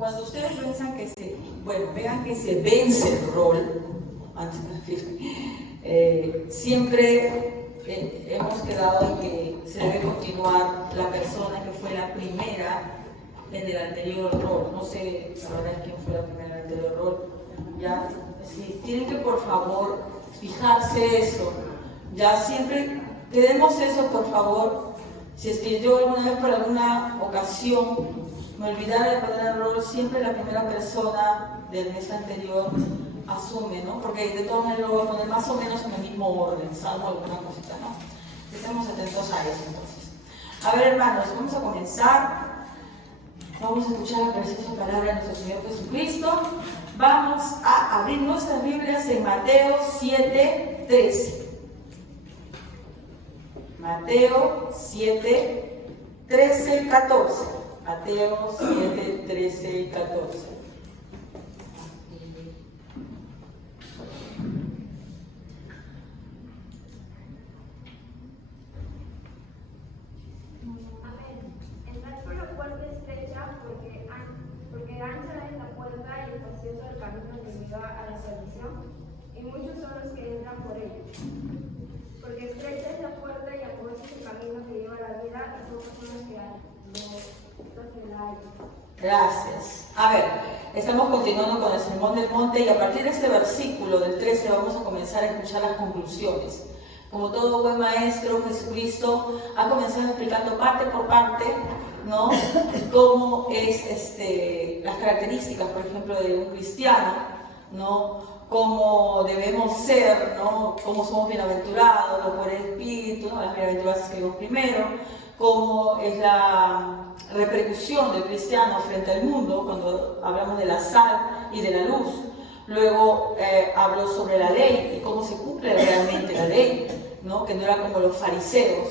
Cuando ustedes piensan vean que se vence el rol, siempre hemos quedado en que se debe continuar la persona que fue la primera en el anterior rol. No sé ahora quién fue la primera en el anterior rol. Ya, si tienen que por favor fijarse eso. Ya siempre tenemos eso, por favor. Si es que yo alguna vez por alguna ocasión me olvidara de poner el rol, siempre la primera persona del mes anterior asume, ¿no? Porque de todas maneras lo voy a poner más o menos en el mismo orden, salvo alguna cosita, ¿no? Estemos atentos a eso, entonces. A ver, hermanos, vamos a comenzar. Vamos a escuchar la preciosa palabra de nuestro Señor Jesucristo. Vamos a abrir nuestras Biblias en Mateo 7:13. Mateo 7:13 y 14. Mateo 7:13 y 14. Porque ancha es la puerta y espacioso el camino que lleva a la perdición, y muchos son los que entran por ella. Porque estrecha es la puerta y angosto es el camino que lleva a la vida, y pocos son los que la hallan. Gracias. A ver, estamos continuando con el Sermón del Monte y a partir de este versículo del 13 vamos a comenzar a escuchar las conclusiones. Como todo buen maestro, Jesucristo ha comenzado explicando parte por parte, ¿no? Cómo es las características, por ejemplo, de un cristiano, ¿no? Cómo debemos ser, ¿no? Cómo somos bienaventurados, los por el Espíritu, ¿no? Las bienaventuranzas que vimos primero, cómo es la repercusión del cristiano frente al mundo cuando hablamos de la sal y de la luz. Luego habló sobre la ley y cómo se cumple realmente la ley, ¿no? Que no era como los fariseos,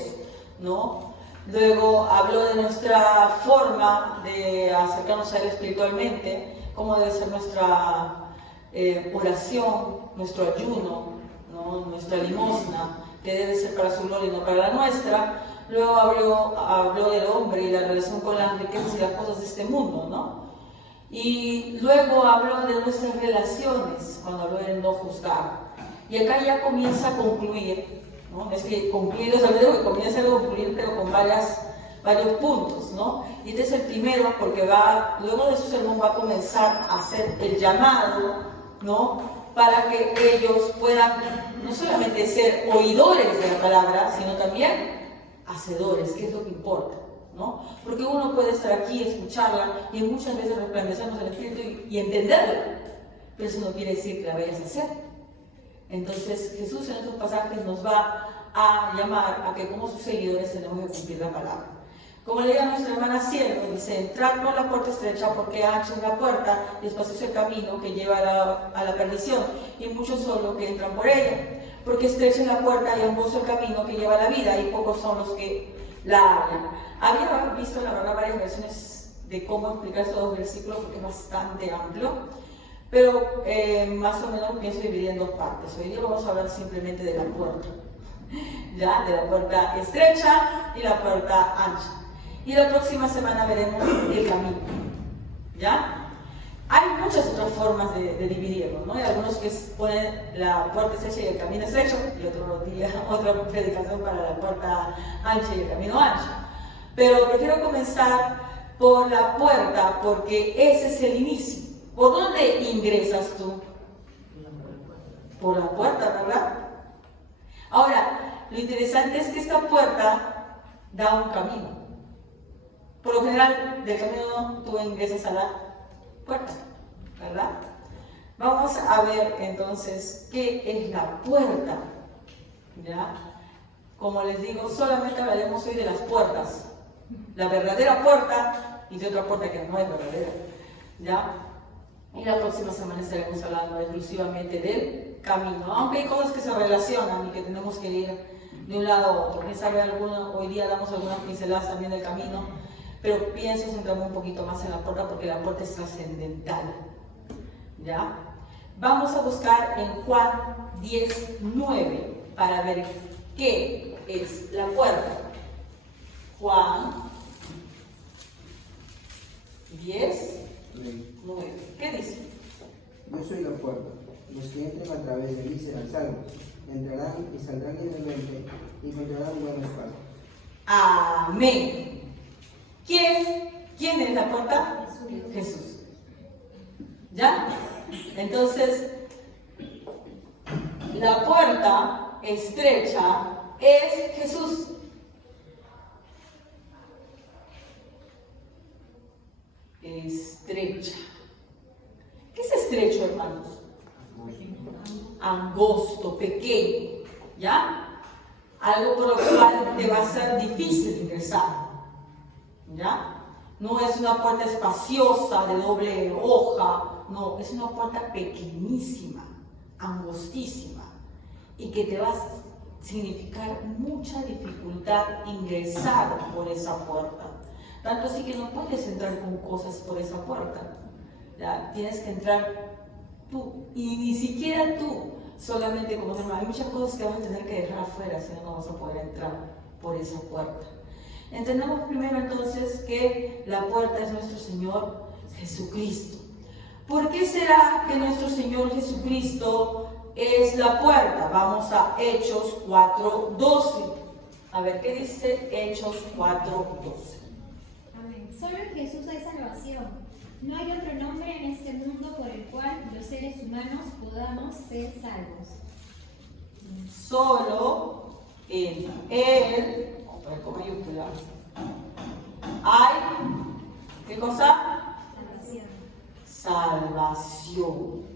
¿no? Luego habló de nuestra forma de acercarnos a Él espiritualmente, cómo debe ser nuestra oración, nuestro ayuno, ¿no? Nuestra limosna, que debe ser para su gloria y no para la nuestra. Luego habló del hombre y la relación con las riquezas y las cosas de este mundo, ¿no? Y luego habló de nuestras relaciones, cuando habló de no juzgar. Y acá ya comienza a concluir, ¿no? Es que concluir, o sea, digo que comienza a concluir, pero con varios puntos, ¿no? Y este es el primero, porque luego de su sermón va a comenzar a hacer el llamado, ¿no? Para que ellos puedan no solamente ser oidores de la palabra, sino también hacedores, que es lo que importa, ¿no? Porque uno puede estar aquí, escucharla y muchas veces resplandecernos el espíritu y entenderla, pero eso no quiere decir que la vayas a hacer. Entonces Jesús en estos pasajes nos va a llamar a que como sus seguidores tenemos que cumplir la palabra. Como le diga a nuestra hermana Cielo, dice: entrad por la puerta estrecha, porque ancha es la puerta y espacioso el camino que lleva a la perdición, y muchos son los que entran por ella. Porque estrecha es la puerta y angosto el camino que lleva a la vida, y pocos son los que la hallan. Había visto, la verdad, varias versiones de cómo explicar estos dos versículos, porque es bastante amplio, pero más o menos pienso dividir en dos partes. Hoy día vamos a hablar simplemente de la puerta, ¿ya? De la puerta estrecha y la puerta ancha. Y la próxima semana veremos el camino, ¿ya? Hay muchas otras formas de dividirlo, ¿no? Hay algunos que ponen la puerta estrecha y el camino estrecho, y otro día otra predicación para la puerta ancha y el camino ancho. Pero prefiero comenzar por la puerta, porque ese es el inicio. ¿Por dónde ingresas tú? Por la puerta, ¿verdad? Ahora, lo interesante es que esta puerta da un camino. Por lo general, del camino tú ingresas a la puerta, ¿verdad? Vamos a ver entonces qué es la puerta, ¿ya? Como les digo, solamente hablaremos hoy de las puertas, la verdadera puerta y de otra puerta que no es verdadera, ¿ya? Y la próxima semana estaremos hablando exclusivamente del camino, aunque hay cosas que se relacionan y que tenemos que ir de un lado a otro. Quién sabe, hoy día damos algunas pinceladas también del camino, pero pienso centrarme un poquito más en la puerta, porque la puerta es trascendental, ¿ya? Vamos a buscar en Juan 10:9 para ver qué es la puerta. Juan 10, Amén. Muy bien. ¿Qué dice? Yo soy la puerta. Los que entren a través de mí serán salvos. Entrarán y saldrán libremente y encontrarán buen espacio. Amén. ¿Quién es la puerta? Jesús. ¿Ya? Entonces, la puerta estrecha es Jesús. Estrecha. ¿Qué es estrecho, hermanos? Angosto, pequeño, ¿ya? Algo por lo cual te va a ser difícil ingresar, ¿ya? No es una puerta espaciosa de doble hoja, no, es una puerta pequeñísima, angostísima, y que te va a significar mucha dificultad ingresar por esa puerta. Tanto así que no puedes entrar con cosas por esa puerta, ¿ya? Tienes que entrar tú, y ni siquiera tú, solamente como hermano. Hay muchas cosas que vamos a tener que dejar afuera, si no, no vamos a poder entrar por esa puerta. Entendemos primero entonces que la puerta es nuestro Señor Jesucristo. ¿Por qué será que nuestro Señor Jesucristo es la puerta? Vamos a Hechos 4:12. A ver, ¿qué dice Hechos 4:12? Amén. Solo en Jesús hay salvación. No hay otro nombre en este mundo por el cual los seres humanos podamos ser salvos. Solo en Él, con mayúscula, hay, ¿qué cosa? Salvación.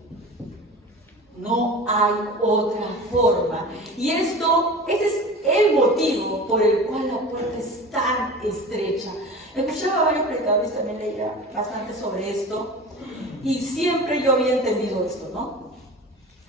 No hay otra forma. Y este es el motivo por el cual la puerta es tan estrecha. Escuchaba a varios predicadores, también leía bastante sobre esto, y siempre yo había entendido esto, ¿no?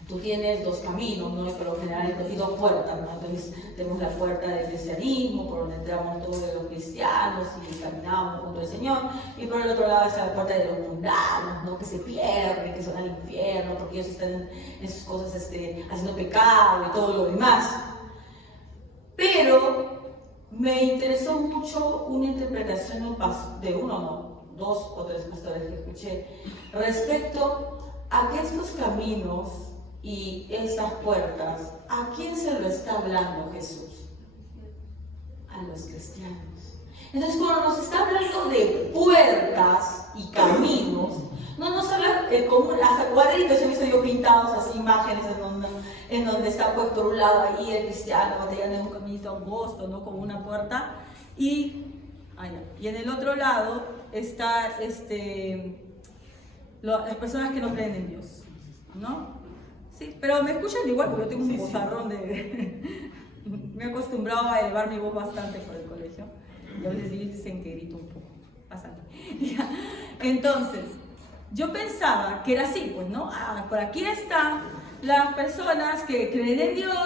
Tú tienes dos caminos, ¿no? Por lo general hay dos puertas, ¿no? Entonces tenemos la puerta del cristianismo, por donde entramos todos los cristianos y caminamos junto al Señor, y por el otro lado está la puerta de los mundanos, ¿no? Que se pierden, que se van al infierno, porque ellos están en sus cosas haciendo pecado y todo lo demás. Pero me interesó mucho una interpretación de uno, no, dos o tres pastores que escuché respecto a que estos caminos y esas puertas, ¿a quién se lo está hablando Jesús? A los cristianos. Entonces, cuando nos está hablando de puertas y caminos, no nos habla como hasta cuadritos, he visto yo pintados así, imágenes en donde está pues por un lado ahí el cristiano batallando en un caminito angosto, ¿no? Como una puerta, y en el otro lado está las personas que no creen en Dios, ¿no? Sí, pero me escuchan igual porque yo tengo un bozarrón de... Me he acostumbrado a elevar mi voz bastante por el colegio, y a veces dicen que grito un poco, bastante. Entonces, yo pensaba que era así, pues, ¿no? Por aquí están las personas que creen en Dios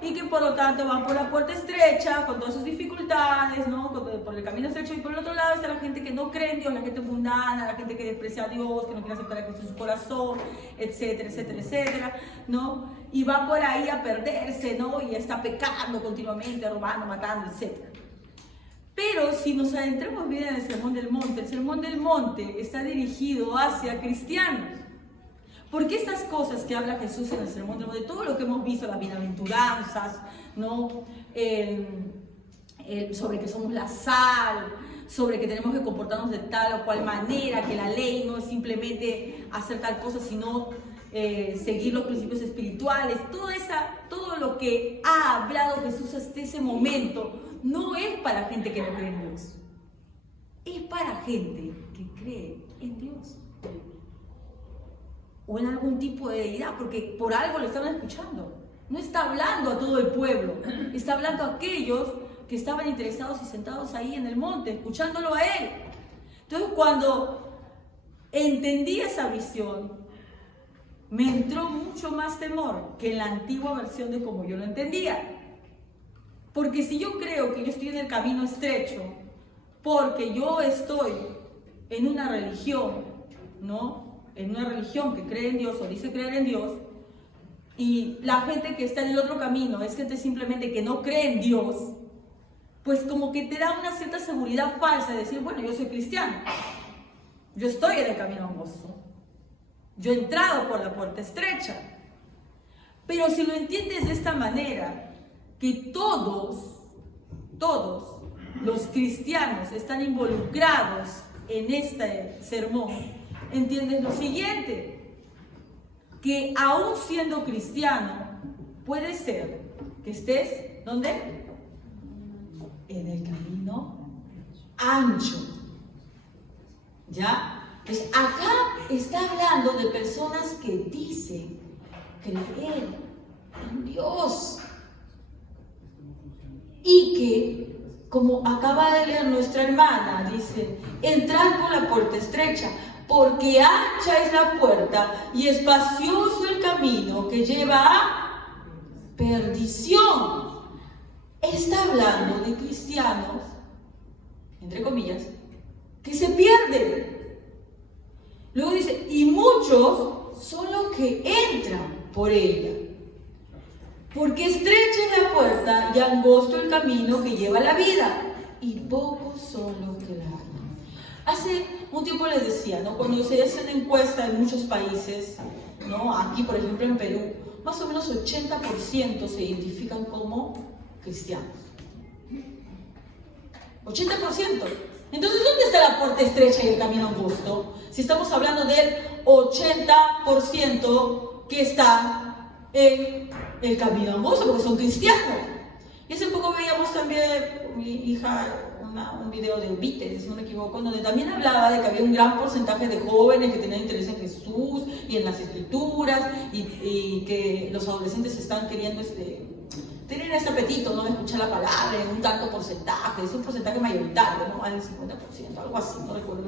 y que por lo tanto van por la puerta estrecha con todas sus dificultades, ¿no? Por el camino estrecho, y por el otro lado está la gente que no cree en Dios, la gente mundana, la gente que desprecia a Dios, que no quiere aceptar a Cristo en su corazón, etcétera, etcétera, etcétera, ¿no? Y va por ahí a perderse, ¿no? Y está pecando continuamente, robando, matando, etcétera. Pero si nos adentramos bien en el Sermón del Monte está dirigido hacia cristianos. Porque estas cosas que habla Jesús en el Sermón del Monte, todo lo que hemos visto, las bienaventuranzas, ¿no? Sobre que somos la sal, sobre que tenemos que comportarnos de tal o cual manera, que la ley no es simplemente hacer tal cosa, sino seguir los principios espirituales, todo lo que ha hablado Jesús hasta ese momento, no es para gente que no cree en Dios, es para gente que cree en Dios o en algún tipo de deidad, porque por algo lo estaban escuchando. No está hablando a todo el pueblo, está hablando a aquellos que estaban interesados y sentados ahí en el monte, escuchándolo a él. Entonces, cuando entendí esa visión, me entró mucho más temor que en la antigua versión de como yo lo entendía. Porque si yo creo que yo estoy en el camino estrecho, porque yo estoy en una religión, ¿no? En una religión que cree en Dios o dice creer en Dios, y la gente que está en el otro camino es gente simplemente que no cree en Dios, pues como que te da una cierta seguridad falsa de decir, bueno, yo soy cristiano, Yo estoy en el camino angosto. Yo he entrado por la puerta estrecha. Pero si lo entiendes de esta manera, que todos los cristianos están involucrados en este sermón, entiendes lo siguiente, que aún siendo cristiano, puede ser que estés, ¿dónde? En el camino ancho. ¿Ya? Pues acá está hablando de personas que dicen creer en Dios y que, como acaba de leer nuestra hermana, dice, entrad por la puerta estrecha, porque ancha es la puerta y espacioso el camino que lleva a perdición. Está hablando de cristianos, entre comillas, que se pierden. Luego dice, y muchos son los que entran por ella. Porque estrecha es la puerta y angosto el camino que lleva a la vida, y pocos son los que la hallan. Hace un tiempo les decía, ¿no? Cuando se hace una encuesta en muchos países, ¿no? Aquí, por ejemplo, en Perú, más o menos 80% se identifican como cristianos. 80%. Entonces, ¿dónde está la puerta estrecha y el camino angosto? Si estamos hablando del 80% que está en el camino angosto, porque son cristianos. Y hace poco veíamos también, mi hija, un video de Beatles, si no me equivoco, donde también hablaba de que había un gran porcentaje de jóvenes que tenían interés en Jesús y en las escrituras, y que los adolescentes están queriendo tener ese apetito, ¿no? De escuchar la palabra en un tanto porcentaje, es un porcentaje mayoritario, ¿no? Más del 50%, algo así, no recuerdo,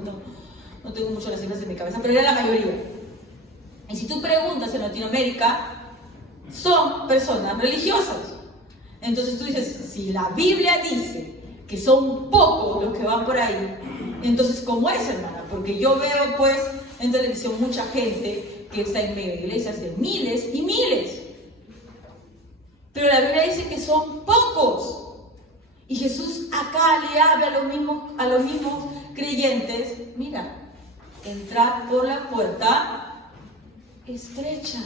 no tengo mucho las cifras en mi cabeza, pero era la mayoría. Y si tú preguntas en Latinoamérica, son personas religiosas. Entonces tú dices, si la Biblia dice que son pocos los que van por ahí, entonces ¿cómo es, hermana? Porque yo veo pues en televisión mucha gente que está en medio de iglesias de miles y miles. Pero la Biblia dice que son pocos. Y Jesús acá le habla a los mismos creyentes, mira, entrad por la puerta estrecha,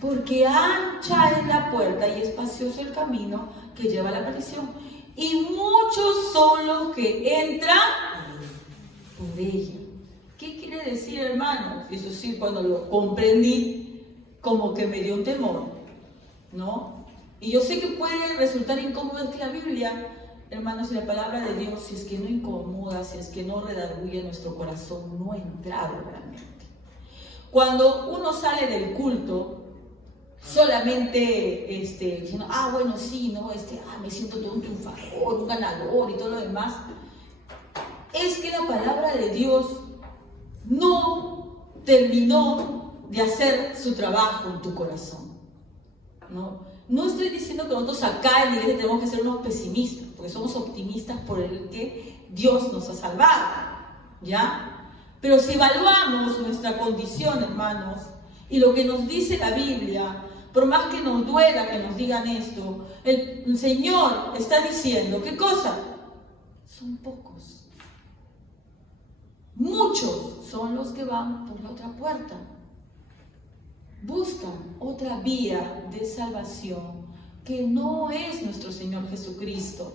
porque ancha es la puerta y espacioso el camino que lleva a la perdición, y muchos son los que entran por ella. ¿Qué quiere decir, hermanos? Eso sí, cuando lo comprendí, como que me dio un temor, ¿no? Y yo sé que puede resultar incómodo que la Biblia, hermanos, y la palabra de Dios, si es que no incomoda, si es que no redarguye nuestro corazón, no ha entrado realmente. Cuando uno sale del culto, solamente diciendo, bueno, sí, no, me siento todo un triunfador, un ganador y todo lo demás, es que la palabra de Dios no terminó de hacer su trabajo en tu corazón, ¿no? No estoy diciendo que nosotros acá en la iglesia tenemos que ser unos pesimistas, porque somos optimistas por el que Dios nos ha salvado, ¿ya? Pero si evaluamos nuestra condición, hermanos, y lo que nos dice la Biblia, por más que nos duela que nos digan esto, el Señor está diciendo, ¿qué cosa? Son pocos. Muchos son los que van por la otra puerta. Buscan otra vía de salvación que no es nuestro Señor Jesucristo.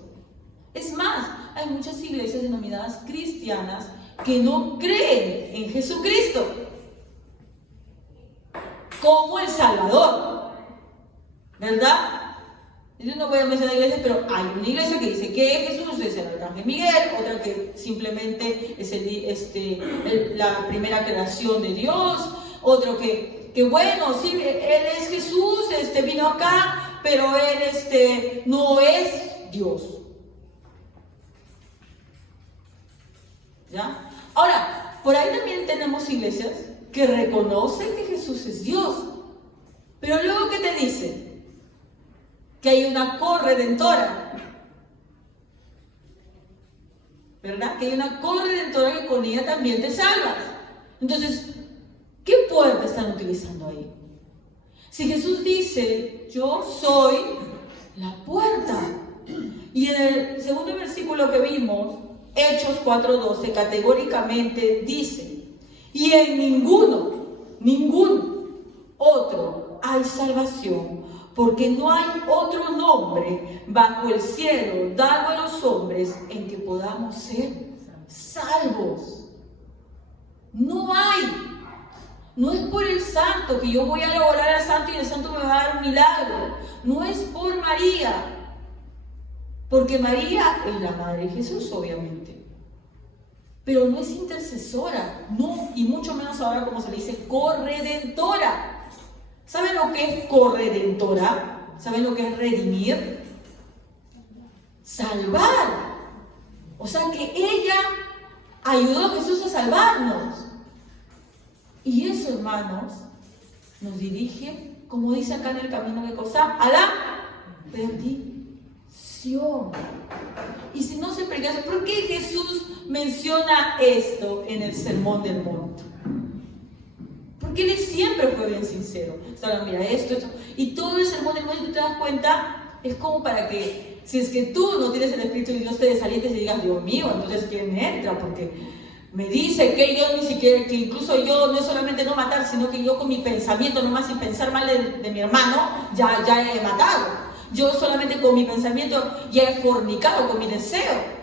Es más, hay muchas iglesias denominadas cristianas que no creen en Jesucristo como el Salvador, ¿verdad? Yo no voy a mencionar iglesias, pero hay una iglesia que dice que Jesús es el Arcángel Miguel, otra que simplemente es la primera creación de Dios, otro que bueno, sí, Él es Jesús, vino acá, pero Él no es Dios. ¿Ya? Ahora, por ahí también tenemos iglesias que reconocen que Jesús es Dios, pero luego ¿qué te dicen? Que hay una corredentora, ¿verdad? Que hay una corredentora que con ella también te salvas. Entonces, ¿qué puerta están utilizando ahí? Si Jesús dice, yo soy la puerta, y en el segundo versículo que vimos, Hechos 4:12, categóricamente dice Y en ningún otro hay salvación, porque no hay otro nombre bajo el cielo dado a los hombres en que podamos ser salvos. No hay. No es por el santo, que yo voy a orar al santo y el santo me va a dar un milagro. No es por María, porque María es la madre de Jesús, obviamente. Pero no es intercesora, no, y mucho menos ahora como se le dice, corredentora. ¿Saben lo que es corredentora? ¿Saben lo que es redimir? Salvar. O sea que ella ayudó a Jesús a salvarnos. Y eso, hermanos, nos dirige, como dice acá en el camino de Cosá, a la perdición. Y si no se perdió, ¿por qué Jesús menciona esto en el Sermón del Monte? Porque Él siempre fue bien sincero. O sea, mira, esto. Y todo el Sermón del Monte, tú te das cuenta, es como para que, si es que tú no tienes el Espíritu de Dios, te desalientes y digas, Dios mío, entonces ¿quién entra? Porque me dice que yo ni siquiera, que incluso yo no es solamente no matar, sino que yo con mi pensamiento, nomás sin pensar mal de mi hermano, ya he matado. Yo solamente con mi pensamiento ya he fornicado con mi deseo.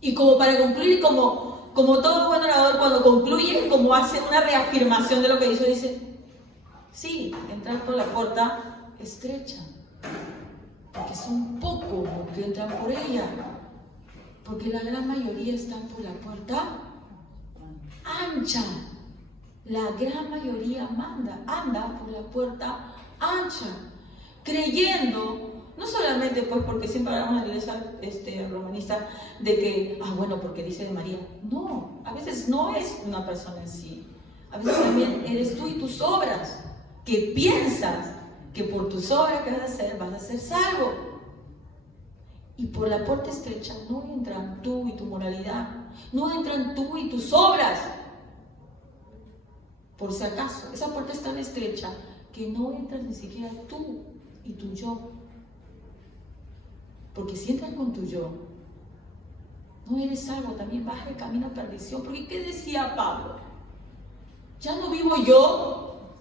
Y como para concluir, como todo buen orador, cuando concluye, como hace una reafirmación de lo que hizo, dice, sí, entrar por la puerta estrecha, porque son pocos los que entran por ella. Porque la gran mayoría están por la puerta ancha. La gran mayoría anda por la puerta ancha, creyendo, no solamente pues porque siempre hablamos en la iglesia romanista de que, bueno, porque dice de María. No, a veces no es una persona en sí. A veces también eres tú y tus obras, que piensas que por tus obras que vas a ser salvo. Y por la puerta estrecha no entran tú y tu moralidad, no entran tú y tus obras. Por si acaso, esa puerta es tan estrecha que no entras ni siquiera tú y tu yo. Porque si entras con tu yo, no eres salvo, también vas de camino a perdición. Porque ¿qué decía Pablo? Ya no vivo yo,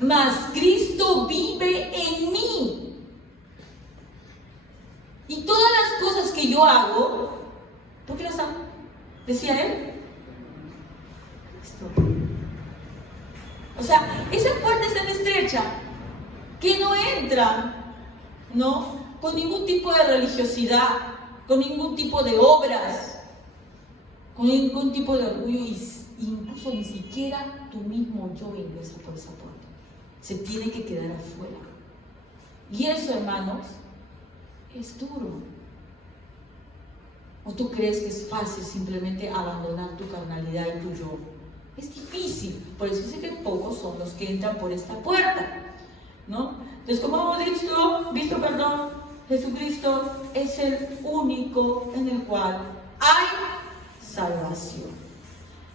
mas Cristo vive en mí. Y todas las cosas que yo hago, ¿por qué las hago? Decía él. Esto. O sea, esa puerta es tan estrecha que no entra, ¿no? Con ningún tipo de religiosidad, con ningún tipo de obras, con ningún tipo de orgullo, incluso ni siquiera tu mismo yo ingresa por esa puerta. Se tiene que quedar afuera. Y eso, hermanos, es duro. ¿O tú crees que es fácil simplemente abandonar tu carnalidad y tu yo? Es difícil. Por eso dice que pocos son los que entran por esta puerta, ¿no? Entonces, como hemos visto, Jesucristo es el único en el cual hay salvación.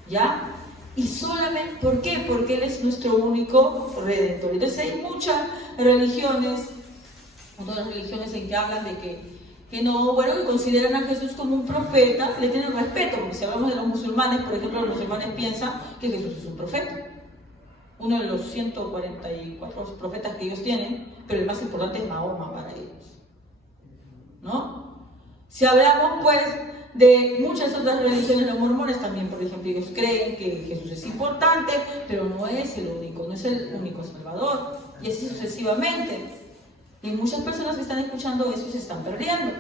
¿Ya? Y solamente, ¿por qué? Porque Él es nuestro único redentor. Entonces hay muchas religiones, otras religiones en que hablan de que no, bueno, que consideran a Jesús como un profeta, le tienen respeto, porque si hablamos de los musulmanes, por ejemplo, los musulmanes piensan que Jesús es un profeta, uno de los 144 profetas que ellos tienen, pero el más importante es Mahoma para ellos, ¿no? Si hablamos, pues, de muchas otras religiones, los mormones también, por ejemplo, ellos creen que Jesús es importante, pero no es el único, no es el único Salvador, y así sucesivamente. Y muchas personas que están escuchando eso se están perdiendo.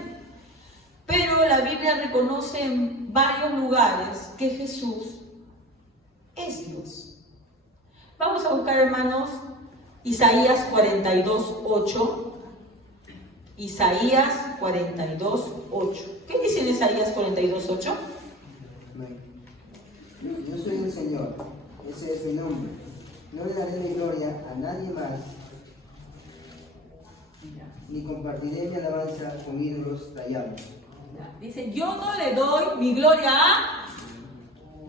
Pero la Biblia reconoce en varios lugares que Jesús es Dios. Vamos a buscar, hermanos, Isaías 42:8. Isaías 42:8. ¿Qué dice en Isaías 42:8? Yo soy el Señor, ese es mi nombre. No le daré mi gloria a nadie más, ni compartiré mi alabanza con ídolos tallados. Dice, yo no le doy mi gloria a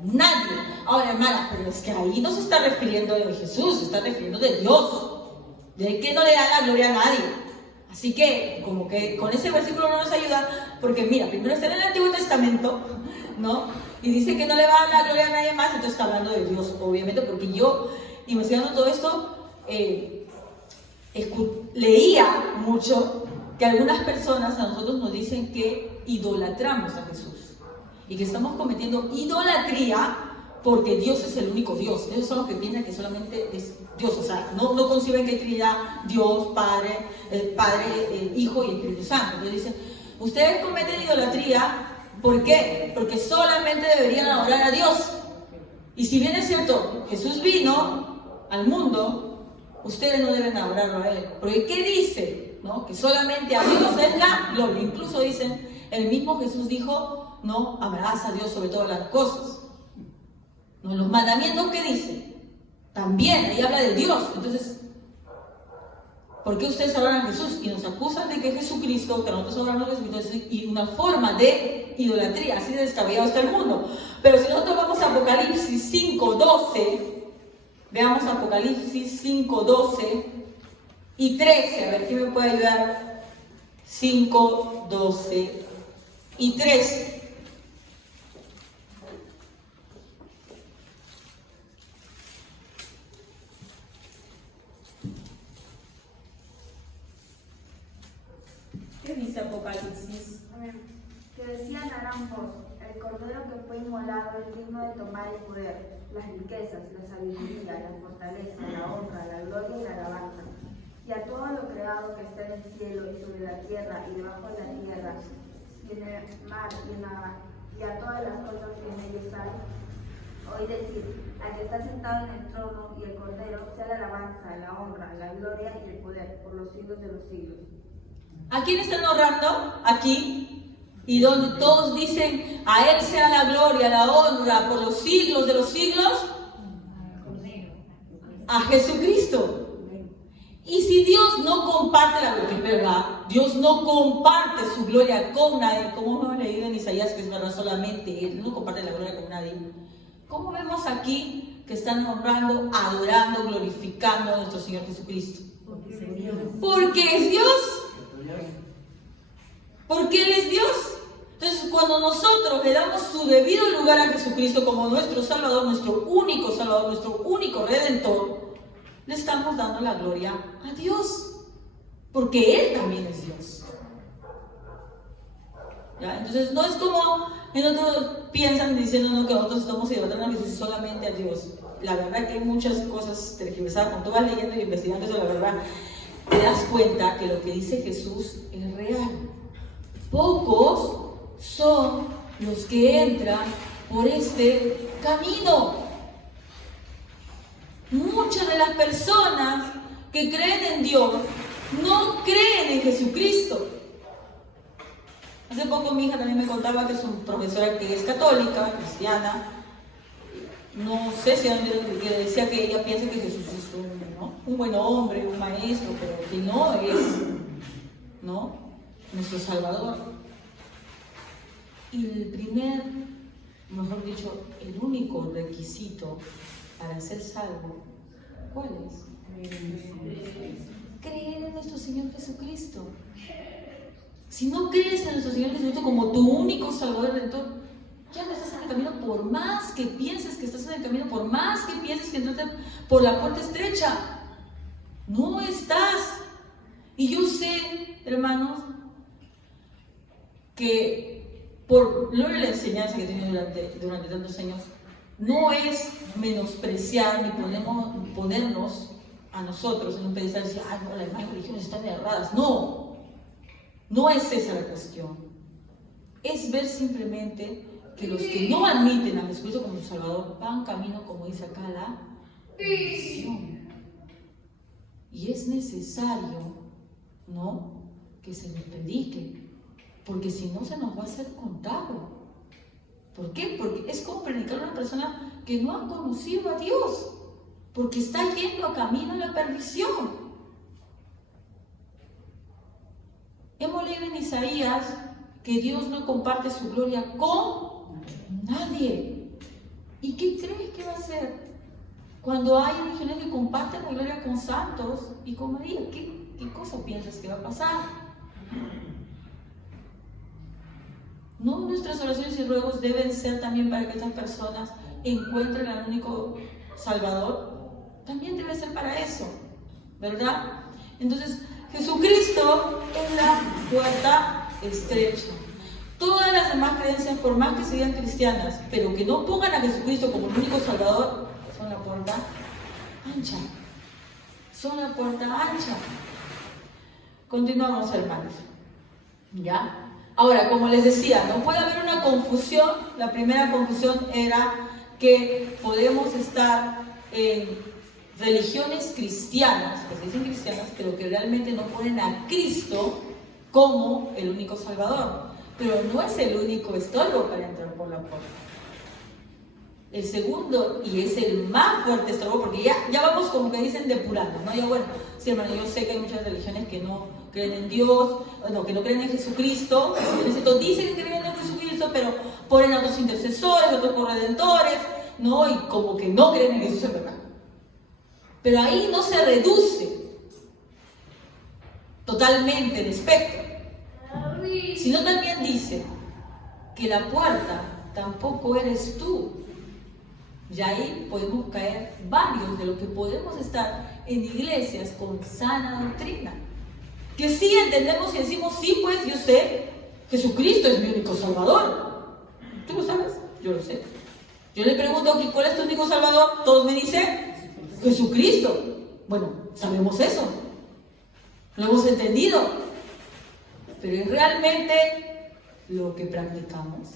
nadie. Ahora, hermana, pero es que ahí no se está refiriendo de Jesús, se está refiriendo de Dios, de que no le da la gloria a nadie. Así que, como que con ese versículo no nos ayuda, porque mira, primero está en el Antiguo Testamento, ¿no? Y dice que no le va a dar la gloria a nadie más, entonces está hablando de Dios, obviamente, porque yo, investigando todo esto, leía mucho que algunas personas a nosotros nos dicen que idolatramos a Jesús y que estamos cometiendo idolatría porque Dios es el único Dios. Esos son los que piensan que solamente es Dios, o sea, no conciben que hay Trinidad, Dios, Padre, Hijo y Espíritu Santo. Entonces dicen, ustedes cometen idolatría, ¿por qué? Porque solamente deberían adorar a Dios. Y si bien es cierto, Jesús vino al mundo, ustedes no deben adorarlo a Él. Porque ¿qué dice? ¿No? Que solamente a Dios es la gloria. Incluso dicen, el mismo Jesús dijo, no, amarás a Dios sobre todas las cosas. ¿No? Los mandamientos que dice, también ahí habla de Dios. Entonces, ¿por qué ustedes adoran a Jesús? Y nos acusan de que Jesucristo, que nosotros adoramos a Jesucristo, y una forma de idolatría, así de descabellado está el mundo. Pero si nosotros vamos a Apocalipsis 5:12, veamos Apocalipsis 5:12 y 13, a ver quién me puede ayudar. 5:12 y 13. ¿Qué dice Apocalipsis? Que decían harán vos, el cordero que fue inmolado es digno de tomar el poder, las riquezas, la sabiduría, la fortaleza, la honra, la gloria y la alabanza. Y a todo lo creado que está en el cielo y sobre la tierra y debajo de la tierra, y en el mar y a todas las cosas que en ellos hay, oí decir, al que está sentado en el trono y el cordero, sea la alabanza, la honra, la gloria y el poder por los siglos de los siglos. ¿A quién están honrando? Aquí. Y donde todos dicen, a Él sea la gloria, la honra por los siglos de los siglos. A Jesucristo. Y si Dios no comparte la gloria, es verdad, Dios no comparte su gloria con nadie, como hemos leído en Isaías, que es verdad, solamente Él no comparte la gloria con nadie. ¿Cómo vemos aquí que están honrando, adorando, glorificando a nuestro Señor Jesucristo? Porque es Dios. Porque Él es Dios. Entonces, cuando nosotros le damos su debido lugar a Jesucristo como nuestro Salvador, nuestro único Redentor, le estamos dando la gloria a Dios. Porque Él también es Dios. ¿Ya? Entonces, no es como nosotros piensan diciendo que nosotros estamos idolatrando a Jesús solamente a Dios. La verdad que hay muchas cosas tergiversadas. Cuando tú vas leyendo y investigando eso, la verdad, te das cuenta que lo que dice Jesús es real. Pocos son los que entran por este camino. Muchas de las personas que creen en Dios no creen en Jesucristo. Hace poco mi hija también me contaba que su profesora, que es católica, cristiana, no sé si que decía que ella piensa que Jesús es un buen hombre, un maestro, pero que no es, nuestro Salvador. Y mejor dicho, el único requisito para ser salvo, ¿cuál es? Creer en nuestro Señor Jesucristo. Si no crees en nuestro Señor Jesucristo como tu único Salvador Redentor, ya no estás en el camino, por más que pienses que estás en el camino, por más que pienses que entraste por la puerta estrecha. No estás. Y yo sé, hermanos, que por la enseñanza que he tenido durante tantos años, no es menospreciar ni ponernos a nosotros en un pedestal y decir, no, las demás religiones están erradas. No, no es esa la cuestión. Es ver simplemente que los que no admiten a Jesucristo como su Salvador van camino, como dice acá, la perdición. Y es necesario, que se les predique, porque si no se nos va a hacer contado. ¿Por qué? Porque es como predicar a una persona que no ha conocido a Dios, porque está yendo a camino a la perdición. Hemos leído en Isaías que Dios no comparte su gloria con nadie. ¿Y qué crees que va a hacer cuando hay religiones que comparten la gloria con santos y con María? ¿Qué cosa piensas que va a pasar? No, nuestras oraciones y ruegos deben ser también para que estas personas encuentren al único Salvador. También debe ser para eso, ¿verdad? Entonces, Jesucristo es la puerta estrecha. Todas las demás creencias, por más que sean cristianas, pero que no pongan a Jesucristo como el único Salvador, son la puerta ancha. Son la puerta ancha. Continuamos, hermanos. ¿Ya? Ahora, como les decía, no puede haber una confusión. La primera confusión era que podemos estar en religiones cristianas, que se dicen cristianas, pero que realmente no ponen a Cristo como el único Salvador. Pero no es el único estorbo para entrar por la puerta. El segundo, y es el más fuerte estorbo, porque ya vamos como que dicen depurando, ¿no? Ya bueno, sí, hermano, yo sé que hay muchas religiones que no creen en Dios, no, que no creen en Jesucristo, dicen que creen en Jesucristo, pero ponen a otros intercesores, otros corredentores, ¿no? Y como que no creen en Jesús en verdad. Pero ahí no se reduce totalmente el espectro, sino también dice que la puerta tampoco eres tú. Y ahí podemos caer varios de los que podemos estar en iglesias con sana doctrina. Que sí entendemos y decimos, sí, pues yo sé, Jesucristo es mi único Salvador. ¿Tú lo sabes? Yo lo sé. Yo le pregunto, ¿cuál es tu único Salvador? Todos me dicen, Jesucristo. Bueno, sabemos eso. Lo hemos entendido. Pero ¿es realmente lo que practicamos?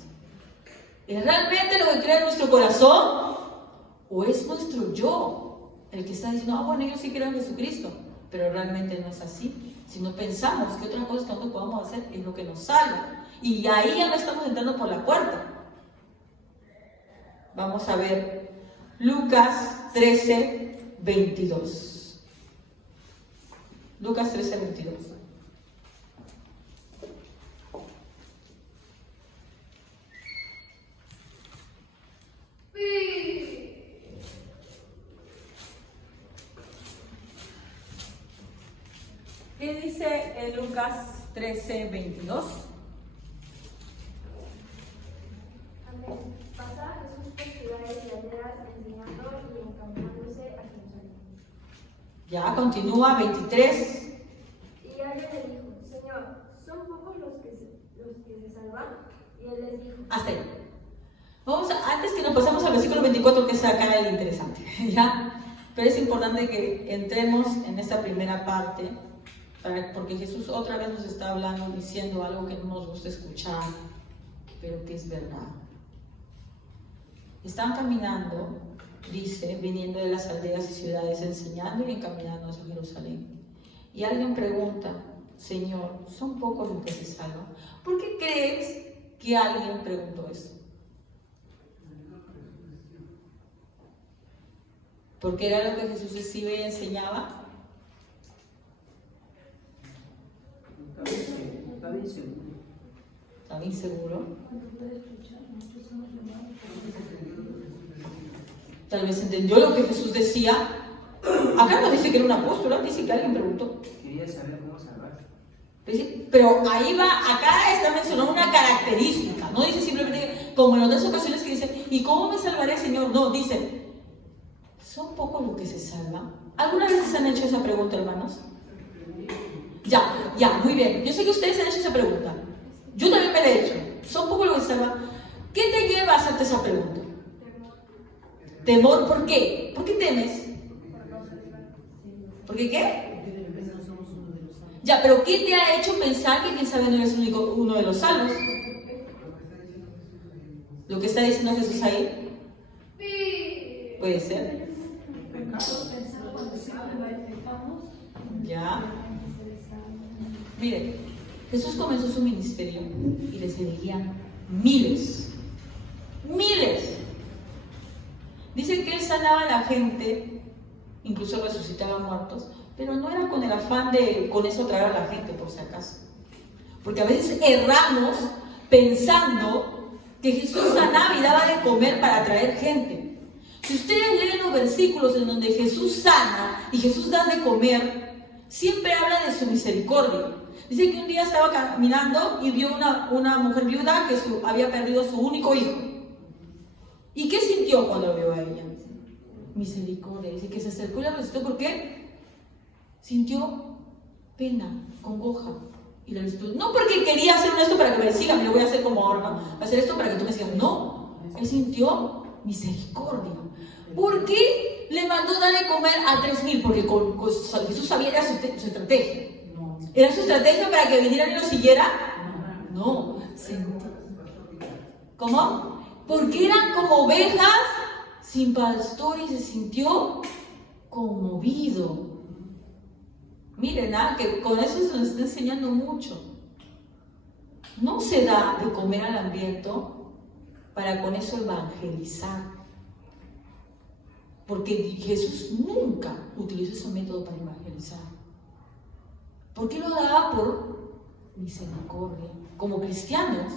¿Es realmente lo que crea en nuestro corazón? ¿O es nuestro yo el que está diciendo, bueno, yo sí creo en Jesucristo? Pero realmente no es así. Si no pensamos que otra cosa que nosotros podamos hacer es lo que nos salva. Y ahí ya no estamos entrando por la puerta. Vamos a ver Lucas 13, 22. Lucas 13, 22. ¿Qué dice en Lucas 13, 22? Amén. Pasaba Jesús por ciudades y aldeas enseñando y encaminándose a Jerusalén. Ya, continúa, 23. Y alguien le dijo, Señor, ¿son pocos los que se salvan? Y él les dijo, Hasta ahí. Antes que nos pasemos al versículo 24, que es acá el interesante, ¿ya? Pero es importante que entremos en esta primera parte, porque Jesús otra vez nos está hablando, diciendo algo que no nos gusta escuchar, pero que es verdad. Están caminando, dice, viniendo de las aldeas y ciudades, enseñando y encaminándose a Jerusalén. Y alguien pregunta, Señor, ¿son pocos los que se salvan? ¿Por qué crees que alguien preguntó eso? ¿Porque era lo que Jesús decía y enseñaba? ¿Estaba inseguro? Tal vez entendió lo que Jesús decía. Acá no dice que era un apóstol, dice que alguien preguntó. Quería saber cómo salvarse. Pero ahí va, acá está mencionando una característica. No dice simplemente, como en otras ocasiones que dicen, ¿y cómo me salvaré, Señor? No, dice, ¿son pocos los que se salvan? ¿Alguna vez se han hecho esa pregunta, hermanos? Ya, muy bien. Yo sé que ustedes se han hecho esa pregunta. Yo también me la he hecho. ¿Son pocos los que se salvan? ¿Qué te lleva a hacerte esa pregunta? ¿Temor? ¿Por qué? ¿Por qué temes? ¿Por qué qué? Ya, pero ¿qué te ha hecho pensar que quién sabe no eres uno de los salvos? ¿Lo que está diciendo Jesús ahí? Puede ser. Ya. Miren, Jesús comenzó su ministerio y le seguían miles. Dicen que él sanaba a la gente, incluso resucitaba muertos, pero no era con el afán de con eso traer a la gente, por si acaso. Porque a veces erramos pensando que Jesús sanaba y daba de comer para atraer gente. Si ustedes leen los versículos en donde Jesús sana y Jesús da de comer, siempre habla de su misericordia. Dice que un día estaba caminando y vio una mujer viuda que había perdido su único hijo. ¿Y qué sintió cuando vio a ella? Misericordia. Dice que se acercó y la visitó porque sintió pena, congoja. Y la visitó. No porque quería hacer esto para que me sigan, me lo voy a hacer como ahora, ¿no? Voy a hacer esto para que tú me sigas. No, él sintió misericordia. ¿Por qué le mandó darle comer a 3,000? Porque Jesús sabía, era su estrategia. ¿Era su estrategia para que vinieran y lo siguieran? No. ¿Cómo? Porque eran como ovejas sin pastor y se sintió conmovido. Miren, que con eso se nos está enseñando mucho. No se da de comer al hambriento para con eso evangelizar. Porque Jesús nunca utilizó ese método para evangelizar. ¿Por qué lo daba? Por misericordia. Como cristianos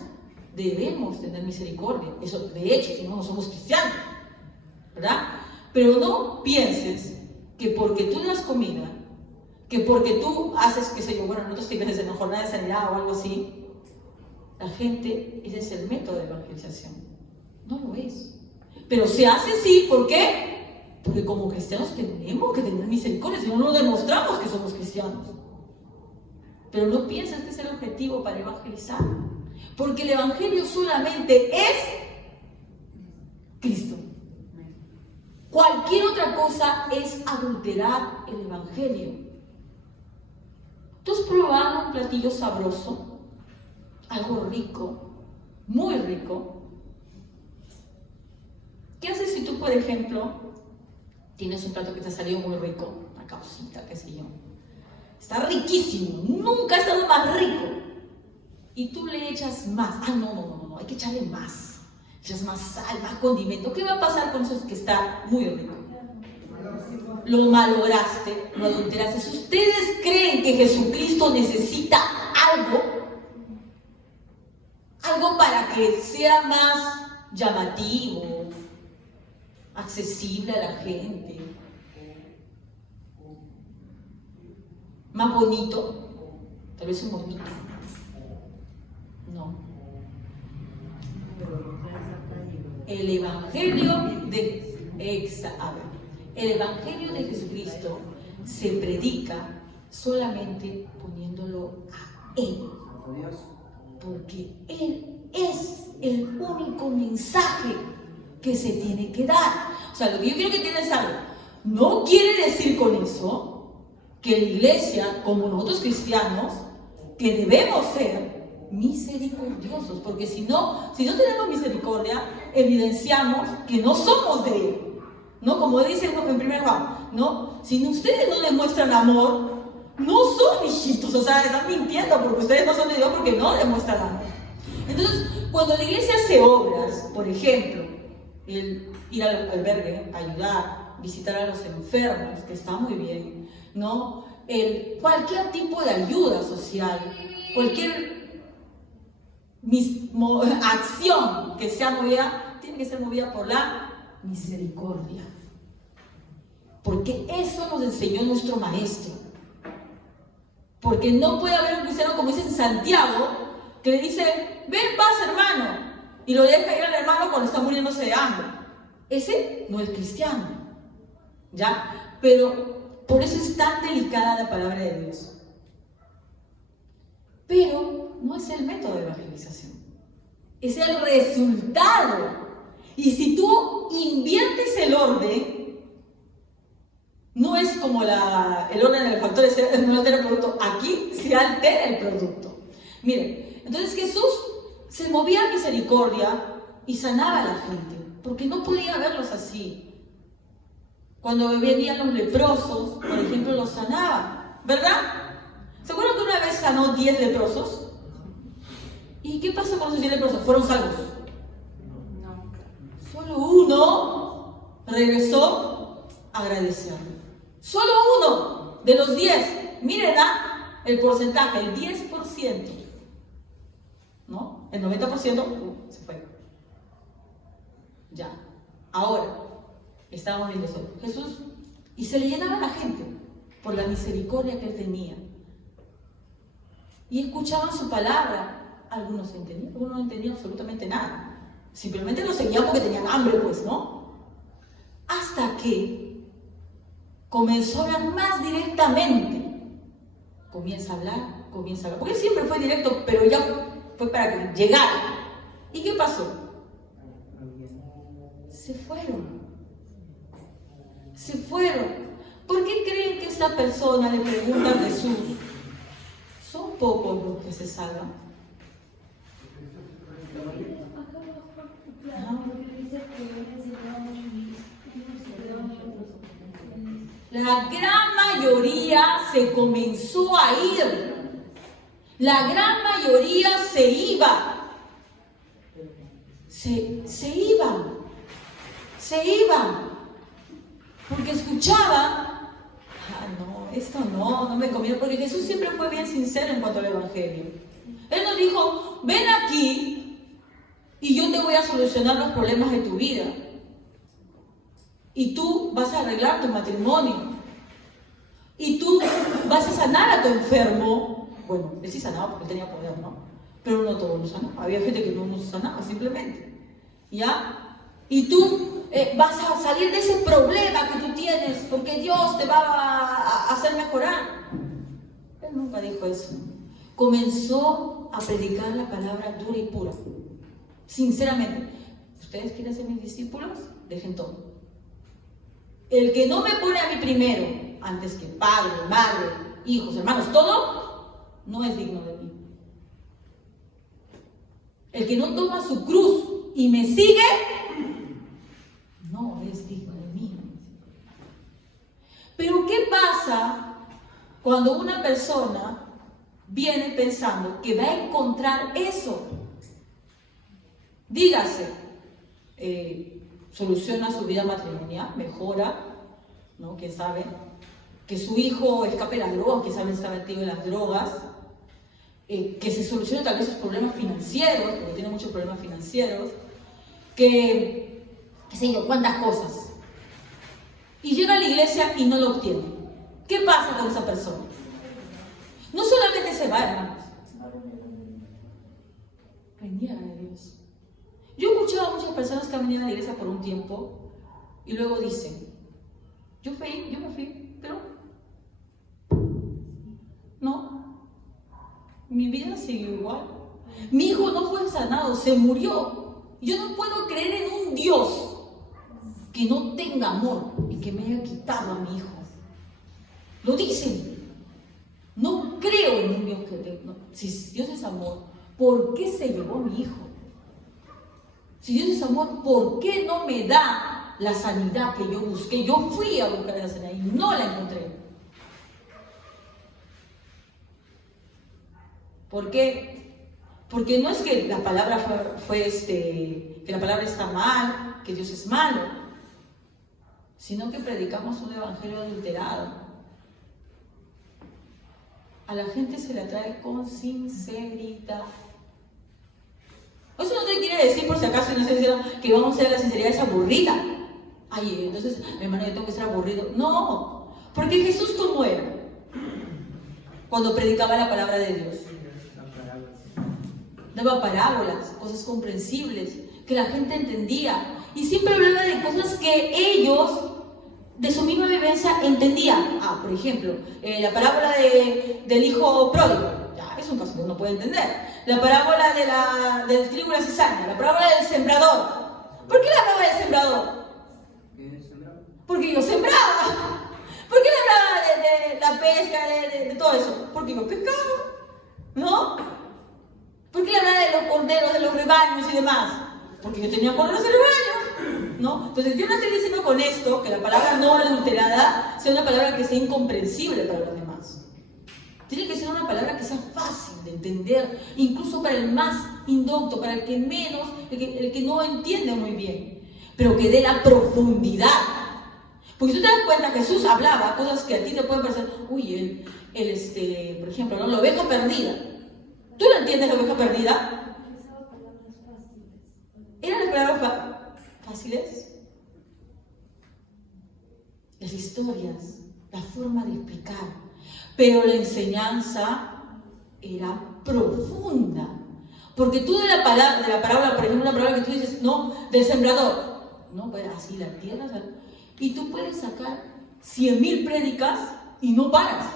debemos tener misericordia. Eso, de hecho, si no somos cristianos, ¿verdad? Pero no pienses que porque tú das comida, que porque tú haces, qué sé yo, bueno, nosotros tienes en la jornada de sanidad o algo así, la gente, ese es el método de evangelización. No lo es. Pero se hace sí, ¿por qué? Porque como cristianos tenemos que tener misericordia, si no, no demostramos que somos cristianos. Pero no pienses que es el objetivo para evangelizar. Porque el evangelio solamente es Cristo. Cualquier otra cosa es adulterar el evangelio. ¿Tú has probado un platillo sabroso? Algo rico, muy rico. ¿Qué haces si tú, por ejemplo, tienes un plato que te ha salido muy rico? Una causita, qué sé yo. Está riquísimo, nunca ha estado más rico. Y tú le echas más. No, hay que echarle más. Echas más sal, más condimento. ¿Qué va a pasar con eso que está muy rico? Lo malograste, lo adulteraste. Si ustedes creen que Jesucristo necesita algo para que sea más llamativo, accesible a la gente, más bonito, tal vez un bonito. No. El Evangelio el Evangelio de Jesucristo se predica solamente poniéndolo a Él. Porque Él es el único mensaje que se tiene que dar. O sea, lo que yo quiero que entiendan es algo. No quiere decir con eso que la iglesia, como nosotros cristianos, que debemos ser misericordiosos, porque si no tenemos misericordia, evidenciamos que no somos de Él, ¿no? Como dice en 1 Juan, ¿no? Si ustedes no les muestran amor, no son hijitos, o sea, están mintiendo porque ustedes no son de Dios porque no les muestran amor. Entonces, cuando la iglesia hace obras, por ejemplo, el ir al albergue, ayudar, visitar a los enfermos, que está muy bien, ¿no? Cualquier tipo de ayuda social, cualquier acción que sea movida, tiene que ser movida por la misericordia. Porque eso nos enseñó nuestro maestro. Porque no puede haber un cristiano, como dice en Santiago, que le dice, ven paz hermano, y lo deja ir al hermano cuando está muriéndose de hambre. Ese no es cristiano, ¿ya? Pero por eso es tan delicada la palabra de Dios. Pero no es el método de evangelización, es el resultado. Y si tú inviertes el orden, no es como el orden del factor, no altera el producto, aquí se altera el producto. Miren, entonces Jesús se movía a misericordia y sanaba a la gente, porque no podía verlos así. Cuando venían los leprosos, por ejemplo, los sanaba, ¿verdad? ¿Se acuerdan que una vez sanó 10 leprosos? ¿Y qué pasó con esos 10 leprosos? ¿Fueron salvos? No. Solo uno regresó agradeciendo. Solo uno de los 10. Miren el porcentaje, el 10%. ¿No? El 90% se fue. Ya. Ahora, estábamos viendo eso. Jesús, y se le llenaba la gente. por la misericordia que él tenía. Y escuchaban su palabra. Algunos entendían, algunos no entendían absolutamente nada. Simplemente lo seguían porque tenían hambre, pues, ¿no? Hasta que comenzó a hablar más directamente. Comienza a hablar. Porque él siempre fue directo, pero ya fue para que llegara. ¿Y qué pasó? Se fueron. ¿Por qué creen que esta persona le pregunta a Jesús? Son pocos los que se salvan. La gran mayoría se comenzó a ir. La gran mayoría se iba. Se iban. Porque escuchaban. No, esto no me conviene. Porque Jesús siempre fue bien sincero en cuanto al Evangelio. Él nos dijo, ven aquí y yo te voy a solucionar los problemas de tu vida. Y tú vas a arreglar tu matrimonio. Y tú vas a sanar a tu enfermo. Bueno, él sí sanaba porque él tenía poder, ¿no? Pero no todos lo sanaban. Había gente que no sanaba simplemente. ¿Ya? Y tú vas a salir de ese problema que tú tienes porque Dios te va a hacer mejorar. Él nunca dijo eso. Comenzó a predicar la palabra dura y pura. Sinceramente, ¿ustedes quieren ser mis discípulos? Dejen todo. El que no me pone a mí primero, antes que padre, madre, hijos, hermanos, todo, no es digno de mí. El que no toma su cruz y me sigue, no es digno de mí. Pero ¿qué pasa cuando una persona viene pensando que va a encontrar eso? Dígase, soluciona su vida matrimonial, mejora, ¿no? ¿Quién sabe? Que su hijo escape de las drogas, que sabe está metido en las drogas, que se solucione tal vez sus problemas financieros, porque tiene muchos problemas financieros, qué sé yo, cuántas cosas. Y llega a la iglesia y no lo obtiene. ¿Qué pasa con esa persona? No solamente se va, hermanos, reniega de Dios. Yo he escuchado a muchas personas que han venido a la iglesia por un tiempo y luego dicen, yo me fui, pero no, mi vida siguió igual. Mi hijo no fue sanado, se murió. Yo no puedo creer en un Dios que no tenga amor y que me haya quitado a mi hijo. Lo dicen. No creo en un Dios que tenga. Si Dios es amor, ¿por qué se llevó a mi hijo? Si Dios es amor, ¿por qué no me da la sanidad que yo busqué? Yo fui a buscar esa sanidad y no la encontré. ¿Por qué? Porque no es que la palabra que la palabra está mal, que Dios es malo, sino que predicamos un evangelio adulterado. A la gente se la trae con sinceridad. Eso no te quiere decir, por si acaso, no sé, que vamos a ser la sinceridad es aburrida. Ay, entonces, hermano, yo tengo que ser aburrido. No, porque Jesús, ¿cómo era? Cuando predicaba la palabra de Dios. Daba parábolas, cosas comprensibles, que la gente entendía. Y siempre hablaba de cosas que ellos, de su misma vivencia, entendían. Por ejemplo, la parábola del hijo pródigo. Ya, es un caso que uno puede entender. La parábola del trigo y la cizaña, la parábola del sembrador. ¿Por qué le hablaba del sembrador? Porque yo sembraba. ¿Por qué le hablaba de la pesca, de todo eso? Porque yo pescaba, ¿no? ¿Por qué le hablaba de los corderos, de los rebaños y demás? Porque yo tenía corderos y rebaños, ¿no? Entonces yo no estoy diciendo con esto que la palabra no adulterada sea una palabra que sea incomprensible para los demás. Tiene que ser una palabra que sea fácil de entender, incluso para el más indocto, para el que menos, el que no entiende muy bien, pero que dé la profundidad. Porque si tú te das cuenta, Jesús hablaba cosas que a ti te pueden parecer, uy, por ejemplo, ¿no? La oveja perdida. ¿Tú lo entiendes, la oveja perdida? ¿Eran las palabras fáciles? Las historias, la forma de explicar, pero la enseñanza era profunda. Porque tú de la parábola, por ejemplo, una parábola que tú dices, no, del sembrador, no, pues así la tierra, y tú puedes sacar 100.000 prédicas y no paras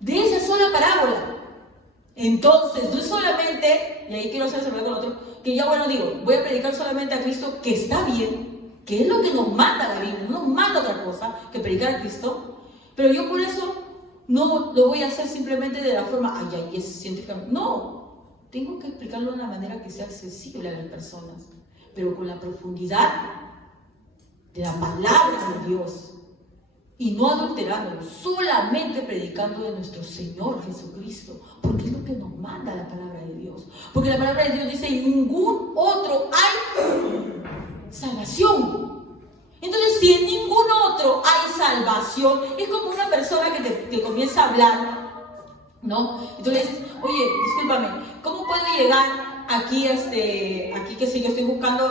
de esa sola parábola. Entonces, no es solamente, y ahí quiero hacer con el otro, que ya bueno digo, voy a predicar solamente a Cristo, que está bien, que es lo que nos manda la Biblia, no nos manda otra cosa que predicar a Cristo, pero yo por eso no lo voy a hacer simplemente de la forma, es científicamente, no. Tengo que explicarlo de una manera que sea accesible a las personas, pero con la profundidad de la palabra de Dios y no adulterándolo, solamente predicando de nuestro Señor Jesucristo, porque es lo que nos manda la palabra de Dios. Porque la palabra de Dios dice, en ningún otro hay salvación. Entonces, si en ningún otro hay salvación, es como una persona que te comienza a hablar, ¿no? Y tú le dices, oye, discúlpame, ¿cómo puedo llegar aquí, aquí qué sé yo, estoy buscando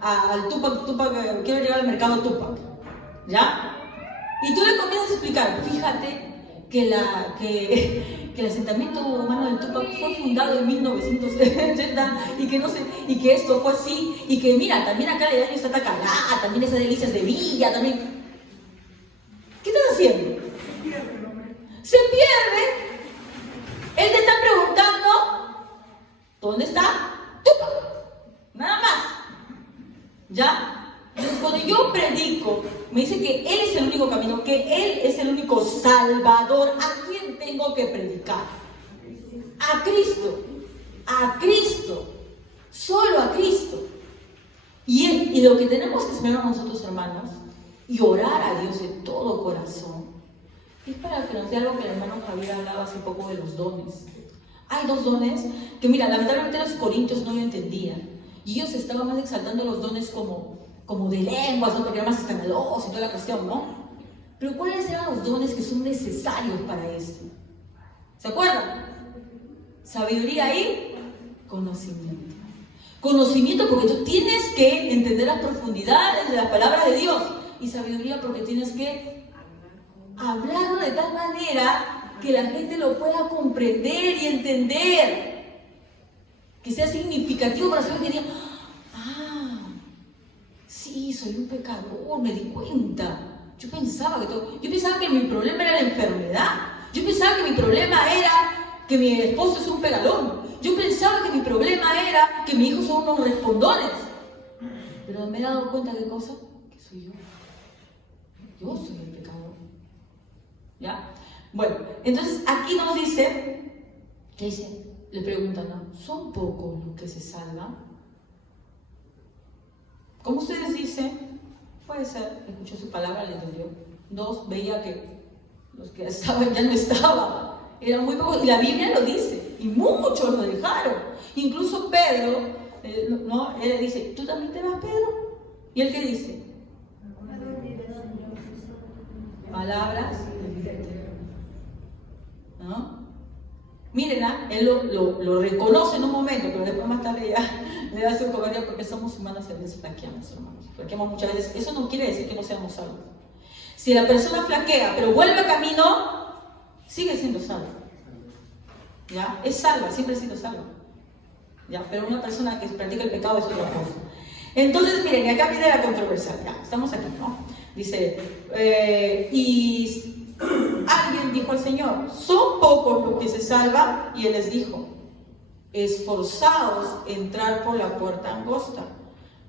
al Tupac, quiero llegar al mercado Tupac, ¿ya? Y tú le comienzas a explicar, fíjate que el asentamiento humano del Tupac fue fundado en 1970 y que esto fue así, y que mira, también acá le dan esta Tacalá, también esas delicias de Villa, también. ¿Qué estás haciendo? Se pierde. Él te está preguntando, ¿dónde está Tupac? Nada más. ¿Ya? Entonces, cuando yo predico, me dice que Él es el único camino, que Él es el único Salvador. ¿A quién tengo que predicar? A Cristo. A Cristo. Solo a Cristo. Y lo que tenemos que esperar nosotros, hermanos, y orar a Dios de todo corazón, es para que nos dé algo que el hermano Javier hablaba hace poco de los dones. Hay dos dones que, mira, lamentablemente los corintios no lo entendían. Y ellos estaban más exaltando los dones como de lenguas, ¿no? Porque era más escandaloso y toda la cuestión, ¿no? Pero ¿cuáles eran los dones que son necesarios para esto? ¿Se acuerdan? Sabiduría y conocimiento. Conocimiento porque tú tienes que entender las profundidades de la palabra de Dios. Y sabiduría porque tienes que hablarlo de tal manera que la gente lo pueda comprender y entender. Que sea significativo para saber que diga, sí, soy un pecador, me di cuenta. Yo pensaba que mi problema era la enfermedad. Yo pensaba que mi problema era que mi esposo es un pegalón. Yo pensaba que mi problema era que mis hijos son unos respondones. Pero me he dado cuenta de cosas que soy yo. Yo soy el pecador. ¿Ya? Bueno, entonces aquí nos dice, ¿qué dice? Le preguntan, ¿no? ¿Son pocos los que se salvan? Como ustedes dicen, puede ser, escuchó su palabra, le entendió. 2, veía que los que estaban ya no estaban. Eran muy pocos, y la Biblia lo dice, y muchos lo dejaron. Incluso Pedro, ¿no? Él le dice, ¿tú también te vas, Pedro? ¿Y él qué dice? Palabras del Eterno, ¿no? Miren, él lo reconoce en un momento, pero después más tarde ya le da su cobardía porque somos humanos y a veces flaqueamos, hermanos. Flaqueamos muchas veces. Eso no quiere decir que no seamos salvos. Si la persona flaquea, pero vuelve a camino, sigue siendo salva. ¿Ya? Es salva, siempre ha sido salva. ¿Ya? Pero una persona que practica el pecado es otra cosa. Entonces, miren, y acá viene la controversia. Ya, estamos aquí, ¿no? Dice, y alguien dijo al Señor, ¿son pocos los que se salvan? Y Él les dijo, esforzaos en entrar por la puerta angosta,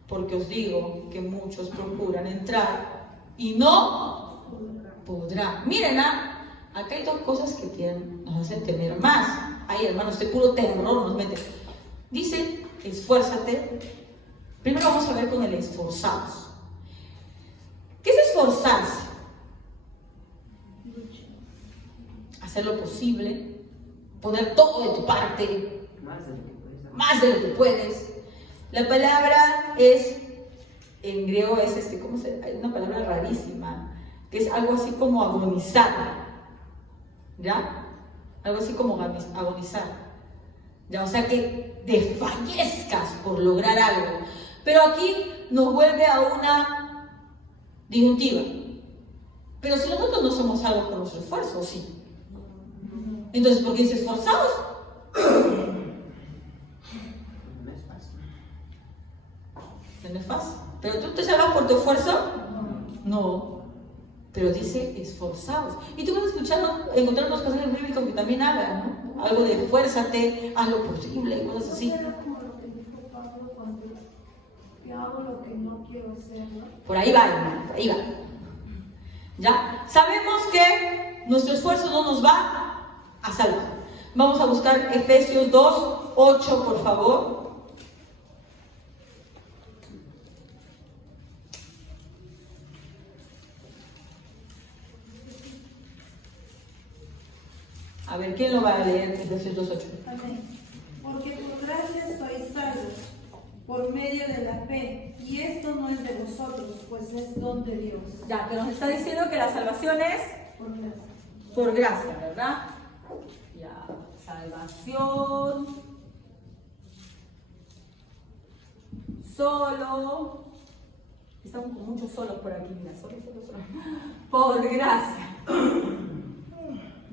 porque os digo que muchos procuran entrar y no podrán. Miren, acá hay dos cosas que nos hacen temer más. Ay, hermanos, este puro terror nos mete. Dice, esfuérzate. Primero vamos a ver con el esforzados. ¿Qué es esforzarse? Hacer lo posible, poner todo de tu parte, más de lo que puedes. La palabra es, en griego es hay una palabra rarísima, que es algo así como agonizar, ¿ya? Algo así como agonizar, ¿ya? O sea que desfallezcas por lograr algo. Pero aquí nos vuelve a una disyuntiva. Pero si nosotros no somos salvos por nuestro esfuerzo, ¿o sí? Entonces, ¿por qué dice esforzados? No es fácil. No es fácil. ¿Pero tú te salvas por tu esfuerzo? No. Pero dice esforzados. Y tú vas a escuchar, encontrar unos pasajes bíblicos que también hablan, ¿no? Algo de esfuérzate, haz lo posible, y cosas así. Era como lo que dijo Pablo cuando yo hago lo que no quiero hacer, ¿no? Por ahí va, hermano, por ahí va. ¿Ya? Sabemos que nuestro esfuerzo no nos va a salvar. Vamos a buscar Efesios 2:8, por favor. A ver, ¿quién lo va a leer? Efesios 2:8. Amén. Porque por gracia sois salvos, por medio de la fe, y esto no es de vosotros, pues es don de Dios. Ya, que nos está diciendo que la salvación es Por gracia. por gracia, ¿verdad? Ya, salvación. Solo. Estamos con muchos solos por aquí, mira, solo. Por gracia.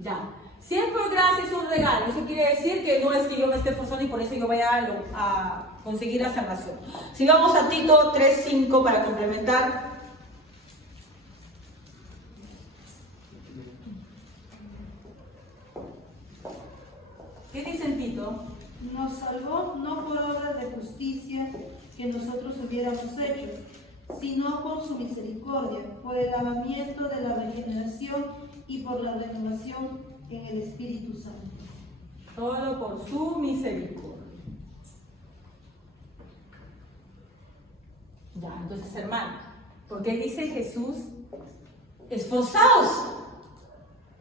Ya. Si es por gracia es un regalo, eso quiere decir que no es que yo me esté esforzando y por eso yo vaya a conseguir la salvación. Si vamos a Tito 3:5 para complementar. ¿Qué dice en Tito? Nos salvó no por obras de justicia que nosotros hubiéramos hecho, sino por su misericordia, por el lavamiento de la regeneración y por la renovación en el Espíritu Santo. Solo por su misericordia. Ya, entonces, hermano, porque dice Jesús, esforzaos.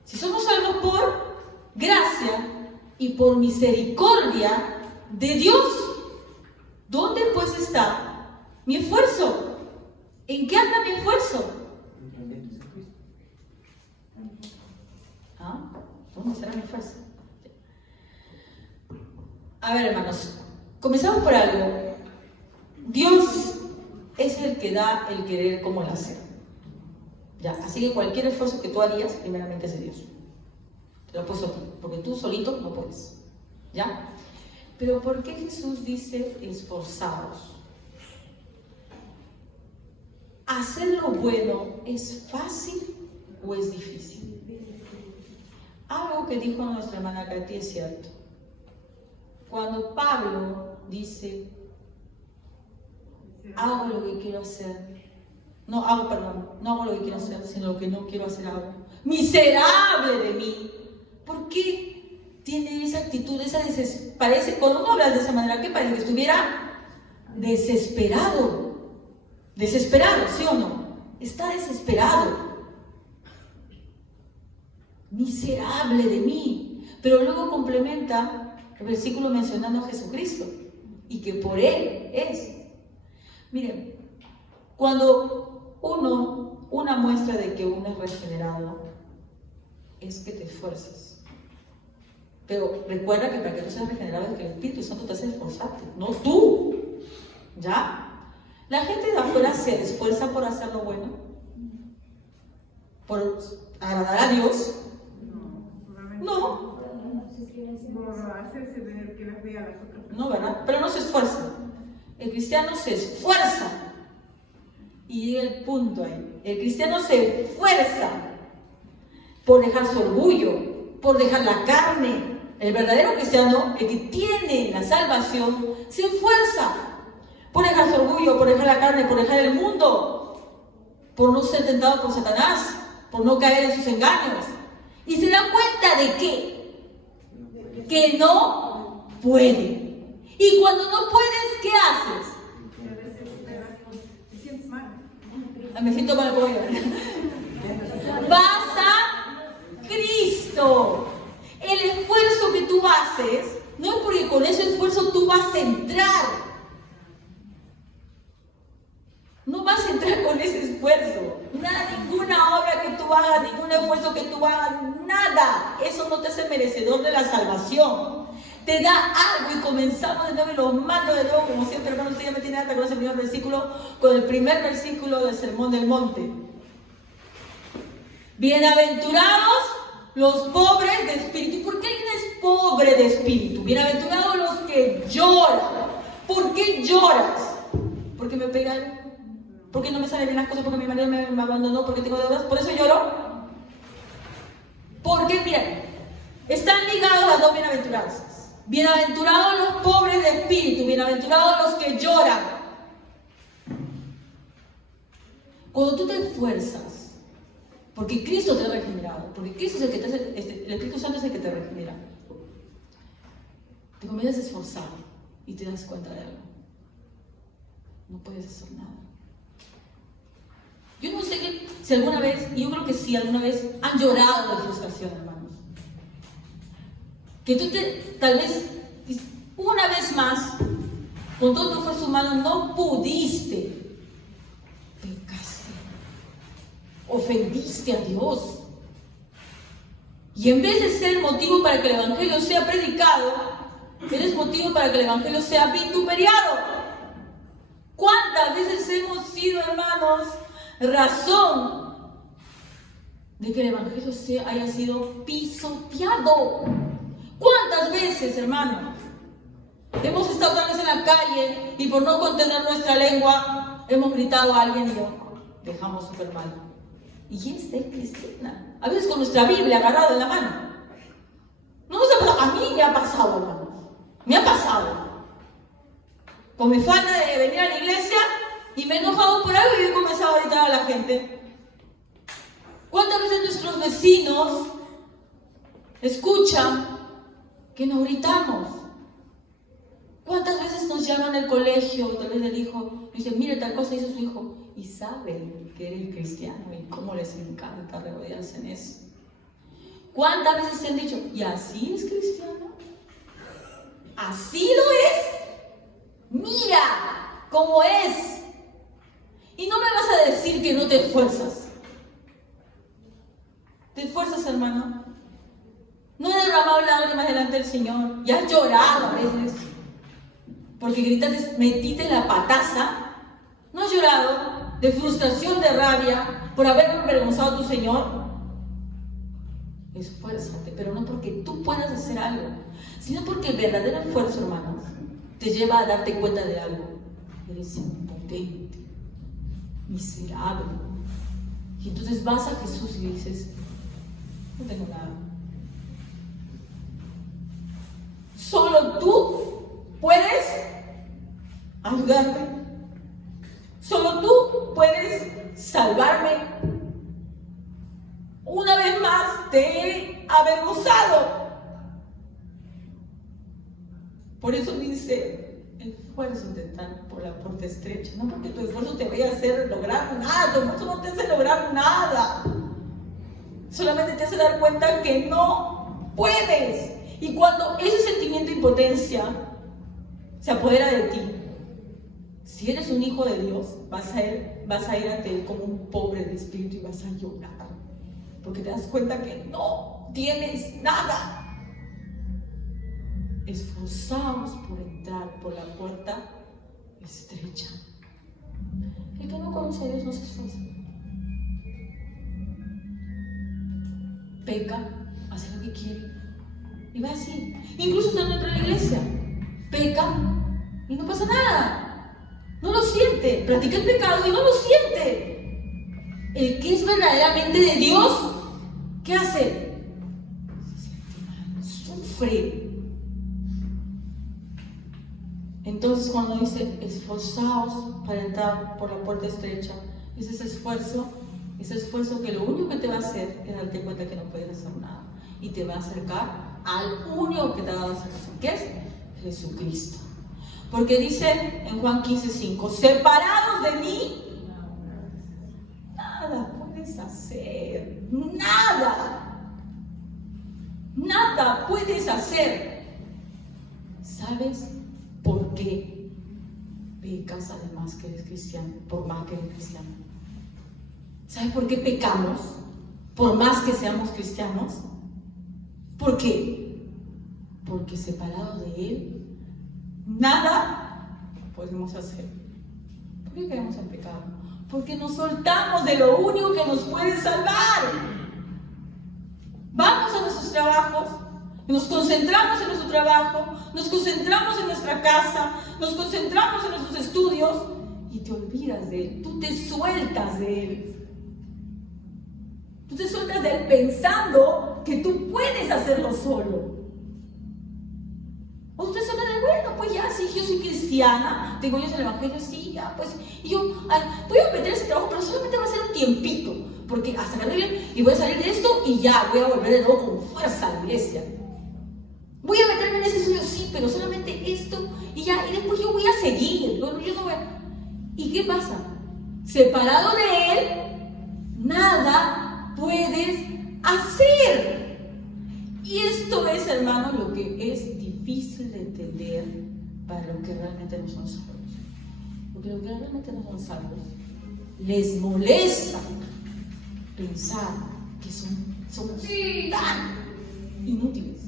Si somos salvos por gracia y por misericordia de Dios, ¿dónde pues está mi esfuerzo? ¿En qué anda mi esfuerzo? ¿Ah? ¿Dónde será mi esfuerzo? A ver, hermanos, comenzamos por algo. Dios es el que da el querer como el hacer. Ya, así que cualquier esfuerzo que tú harías, primeramente es de Dios. Te lo he puesto aquí, porque tú solito no puedes. ¿Ya? Pero ¿por qué Jesús dice esforzados? ¿Hacer lo bueno es fácil o es difícil? Algo que dijo nuestra hermana Katy es cierto. Cuando Pablo dice, hago lo que quiero hacer, no hago lo que quiero hacer, sino lo que no quiero hacer hago. Miserable de mí. ¿Por qué tiene esa actitud, parece, cuando uno habla de esa manera, ¿qué parece? Que estuviera desesperado. Desesperado, ¿sí o no? Está desesperado. Miserable de mí. Pero luego complementa el versículo mencionando a Jesucristo y que por Él es. Miren, cuando una muestra de que uno es regenerado es que te esfuerces. Pero recuerda que para que tú seas regenerado es que el Espíritu Santo te hace esforzarte, no tú. ¿Ya? La gente de afuera se esfuerza por hacer lo bueno, por agradar a Dios. No. No, ¿verdad? Pero no se esfuerza. El cristiano se esfuerza. Y llega el punto ahí. El cristiano se esfuerza por dejar su orgullo, por dejar la carne. El verdadero cristiano, el que tiene la salvación, se esfuerza por dejar su orgullo, por dejar la carne, por dejar el mundo, por no ser tentado por Satanás, por no caer en sus engaños. Y se da cuenta de que no puede. Y cuando no puedes, ¿qué haces? Me siento mal, voy a ver. Vas a Cristo. El esfuerzo que tú haces, no es porque con ese esfuerzo tú vas a entrar. No vas a entrar con ese esfuerzo. Nada, ninguna obra que tú hagas, ningún esfuerzo que tú hagas, nada. Eso no te hace merecedor de la salvación. Te da algo y comenzamos de nuevo y los mando de nuevo, como siempre, hermano, usted ya me tiene harta con ese primer versículo, con el primer versículo del Sermón del Monte. Bienaventurados los pobres de espíritu. ¿Por qué alguien es pobre de espíritu? Bienaventurados los que lloran. ¿Por qué lloras? ¿Porque me pegaron? ¿Porque no me salen bien las cosas? ¿Porque mi marido me abandonó? ¿Porque tengo deudas? ¿Por eso lloro? Porque, miren, están ligados las dos bienaventuranzas. Bienaventurados los pobres de espíritu, bienaventurados los que lloran. Cuando tú te esfuerzas, porque Cristo te ha regenerado, porque Cristo es el que te hace, el Espíritu Santo es el que te regenera, te comienzas a esforzar y te das cuenta de algo. No puedes hacer nada. Yo no sé si alguna vez, y yo creo que sí, alguna vez han llorado de frustración, hermanos. Que tú tal vez, una vez más, con todo tu esfuerzo humano, no pudiste, pecaste, ofendiste a Dios. Y en vez de ser motivo para que el Evangelio sea predicado, eres motivo para que el Evangelio sea vituperiado. ¿Cuántas veces hemos sido, hermanos, razón de que el Evangelio haya sido pisoteado? ¿Cuántas veces, hermanos, hemos estado tal vez en la calle y por no contener nuestra lengua hemos gritado a alguien y lo dejamos súper mal? Y esta es cristiana, a veces con nuestra Biblia agarrada en la mano. No nos ha pasado. A mí me ha pasado, hermanos, me ha pasado. Con mi falta de venir a la iglesia y me he enojado por algo y he comenzado a gritar a la gente. ¿Cuántas veces nuestros vecinos escuchan que nos gritamos? ¿Cuántas veces nos llaman al colegio, tal vez el hijo, y dicen, mire, tal cosa hizo su hijo, y saben que eres cristiano y cómo les encanta regodearse en eso? ¿Cuántas veces te han dicho, y así es cristiano? ¿Así lo es? Mira cómo es. Y no me vas a decir que no te esfuerzas. ¿Te esfuerzas, hermano? No he derramado lágrimas delante del Señor. Y has llorado a veces porque gritaste, metiste la pataza. ¿No has llorado de frustración, de rabia por haber avergonzado a tu Señor? Esfuérzate, pero no porque tú puedas hacer algo, sino porque el verdadero esfuerzo, hermanos, te lleva a darte cuenta de algo. Eres impotente, miserable. Y entonces vas a Jesús y dices, no tengo nada. Solo tú puedes ayudarme. Solo tú puedes salvarme. Una vez más te he avergonzado. Por eso dice, esfuérzate por la puerta estrecha. No porque tu esfuerzo te vaya a hacer lograr nada. Tu esfuerzo no te hace lograr nada. Solamente te hace dar cuenta que no puedes. Y cuando ese sentimiento de impotencia se apodera de ti, si eres un hijo de Dios, vas a ir ante Él como un pobre de espíritu y vas a llorar. Porque te das cuenta que no tienes nada. Esforzaos por entrar por la puerta estrecha. El que no conoce a Dios no se esfuerza. Peca, hace lo que quiere y va así. Incluso estando dentro de la iglesia, peca y no pasa nada. No lo siente. Practica el pecado y no lo siente. El que es verdaderamente de Dios, ¿qué hace? Se siente mal, sufre. Entonces cuando dice esforzaos para entrar por la puerta estrecha, es ese esfuerzo que lo único que te va a hacer es darte cuenta que no puedes hacer nada y te va a acercar al único que te ha dado salvación, que es Jesucristo. Porque dice en Juan 15:5, separados de mí, nada puedes hacer, nada puedes hacer. ¿Sabes por qué pecas además que eres cristiano? Por más que eres cristiano. ¿Sabes por qué pecamos? Por más que seamos cristianos. ¿Por qué? Porque separados de Él, nada podemos hacer. ¿Por qué caemos en pecado? Porque nos soltamos de lo único que nos puede salvar. a nuestros trabajos, nos concentramos en nuestro trabajo, nos concentramos en nuestra casa, nos concentramos en nuestros estudios y te olvidas de Él, tú te sueltas de Él. Tú te sueltas de Él pensando que tú puedes hacerlo solo. O tú te sueltas de, bueno, pues ya, sí, yo soy cristiana, tengo años en el Evangelio, sí, ya, pues, y yo voy a meter ese trabajo, pero solamente va a ser un tiempito, porque hasta que arregle y voy a salir de esto y ya, voy a volver de nuevo con fuerza a la iglesia. Voy a meterme en ese sueño, sí, pero solamente esto y ya, y después yo voy a seguir, yo no voy a... ¿Y qué pasa? Separado de Él, nada puedes hacer. Y esto es, hermanos, lo que es difícil de entender para los que realmente no son salvos. Porque los que realmente no son salvos les molesta pensar que somos tan inútiles,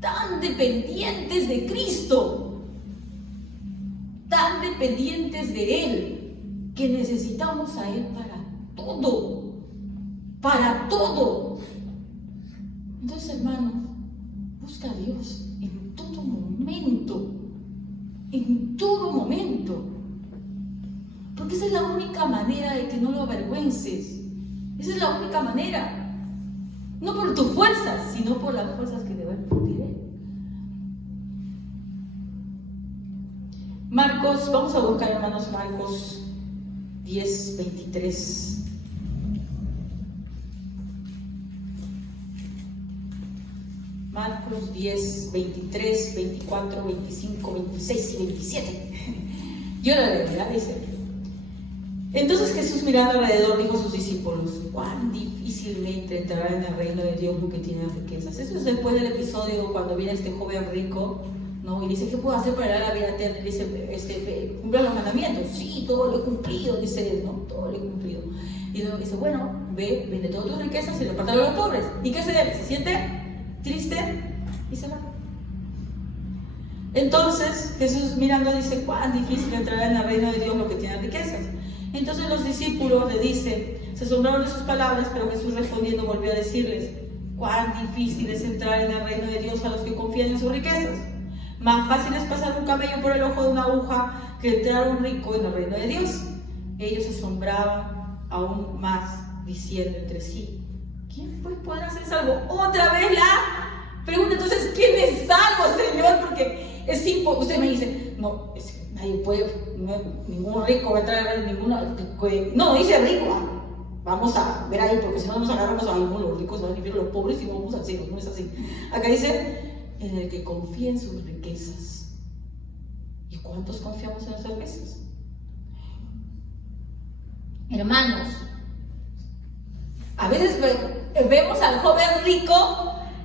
tan dependientes de Cristo, tan dependientes de Él, que necesitamos a Él para todo, para todo. Entonces, hermanos, busca a Dios en todo momento, porque esa es la única manera de que no lo avergüences. Esa es la única manera, no por tus fuerzas, sino por las fuerzas que te va a infundir Él. Marcos, vamos a buscar, hermanos, Marcos 10, 23. Marcos 10, 23, 24, 25, 26 y 27. Yo la leo, ¿verdad? Dice: entonces Jesús, mirando alrededor, dijo a sus discípulos: cuán difícilmente entrará en el reino de Dios lo que tiene riquezas. Eso es después del episodio cuando viene este joven rico, ¿no? Y dice: ¿qué puedo hacer para dar la vida eterna? Y dice: ¿cumplir los mandamientos? Sí, todo lo he cumplido, dice él, ¿no? Todo lo he cumplido. Y luego dice: bueno, ve, vende todas tus riquezas y repártelo a los pobres. ¿Y qué hace él? Se siente triste y se va. Entonces Jesús, mirando, dice: cuán difícil entrará en el reino de Dios lo que tiene riquezas. Entonces los discípulos le dicen, se asombraron de sus palabras, pero Jesús respondiendo volvió a decirles: cuán difícil es entrar en el reino de Dios a los que confían en sus riquezas. Más fácil es pasar un camello por el ojo de una aguja que entrar un rico en el reino de Dios. Ellos se asombraban aún más, diciendo entre sí: ¿quién pues podrá ser salvo? Otra vez la pregunta. Entonces, ¿quién es salvo, Señor? Porque es imposible. Usted me dice: no, es que nadie puede, ningún rico va a entrar a ninguna. No, dice rico. Vamos a ver ahí, porque si no nos agarramos a algunos, los ricos van a vivir, los pobres y vamos al cielo. No es así. Acá dice: en el que confía en sus riquezas. ¿Y cuántos confiamos en nuestras riquezas? Hermanos, a veces vemos al joven rico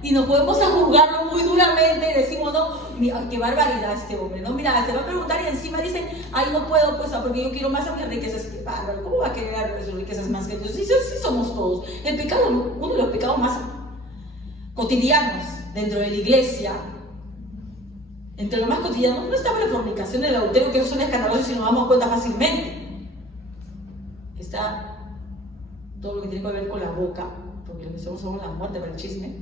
y nos podemos juzgarlo muy duramente y decimos: no, mira, qué barbaridad este hombre, ¿no? Mira, te va a preguntar y encima dice: ay, no puedo, pues, porque yo quiero más a mis riquezas. Qué bárbaro, ¿cómo va a querer sus riquezas más que Dios? Sí, somos todos. El pecado, uno de los pecados más cotidianos dentro de la iglesia, entre lo más cotidiano, no estaba la fornicación, el adulterio, que son escandalosos y nos damos cuenta fácilmente. Está todo lo que tiene que ver con la boca, porque lo que somos la muerte para el chisme.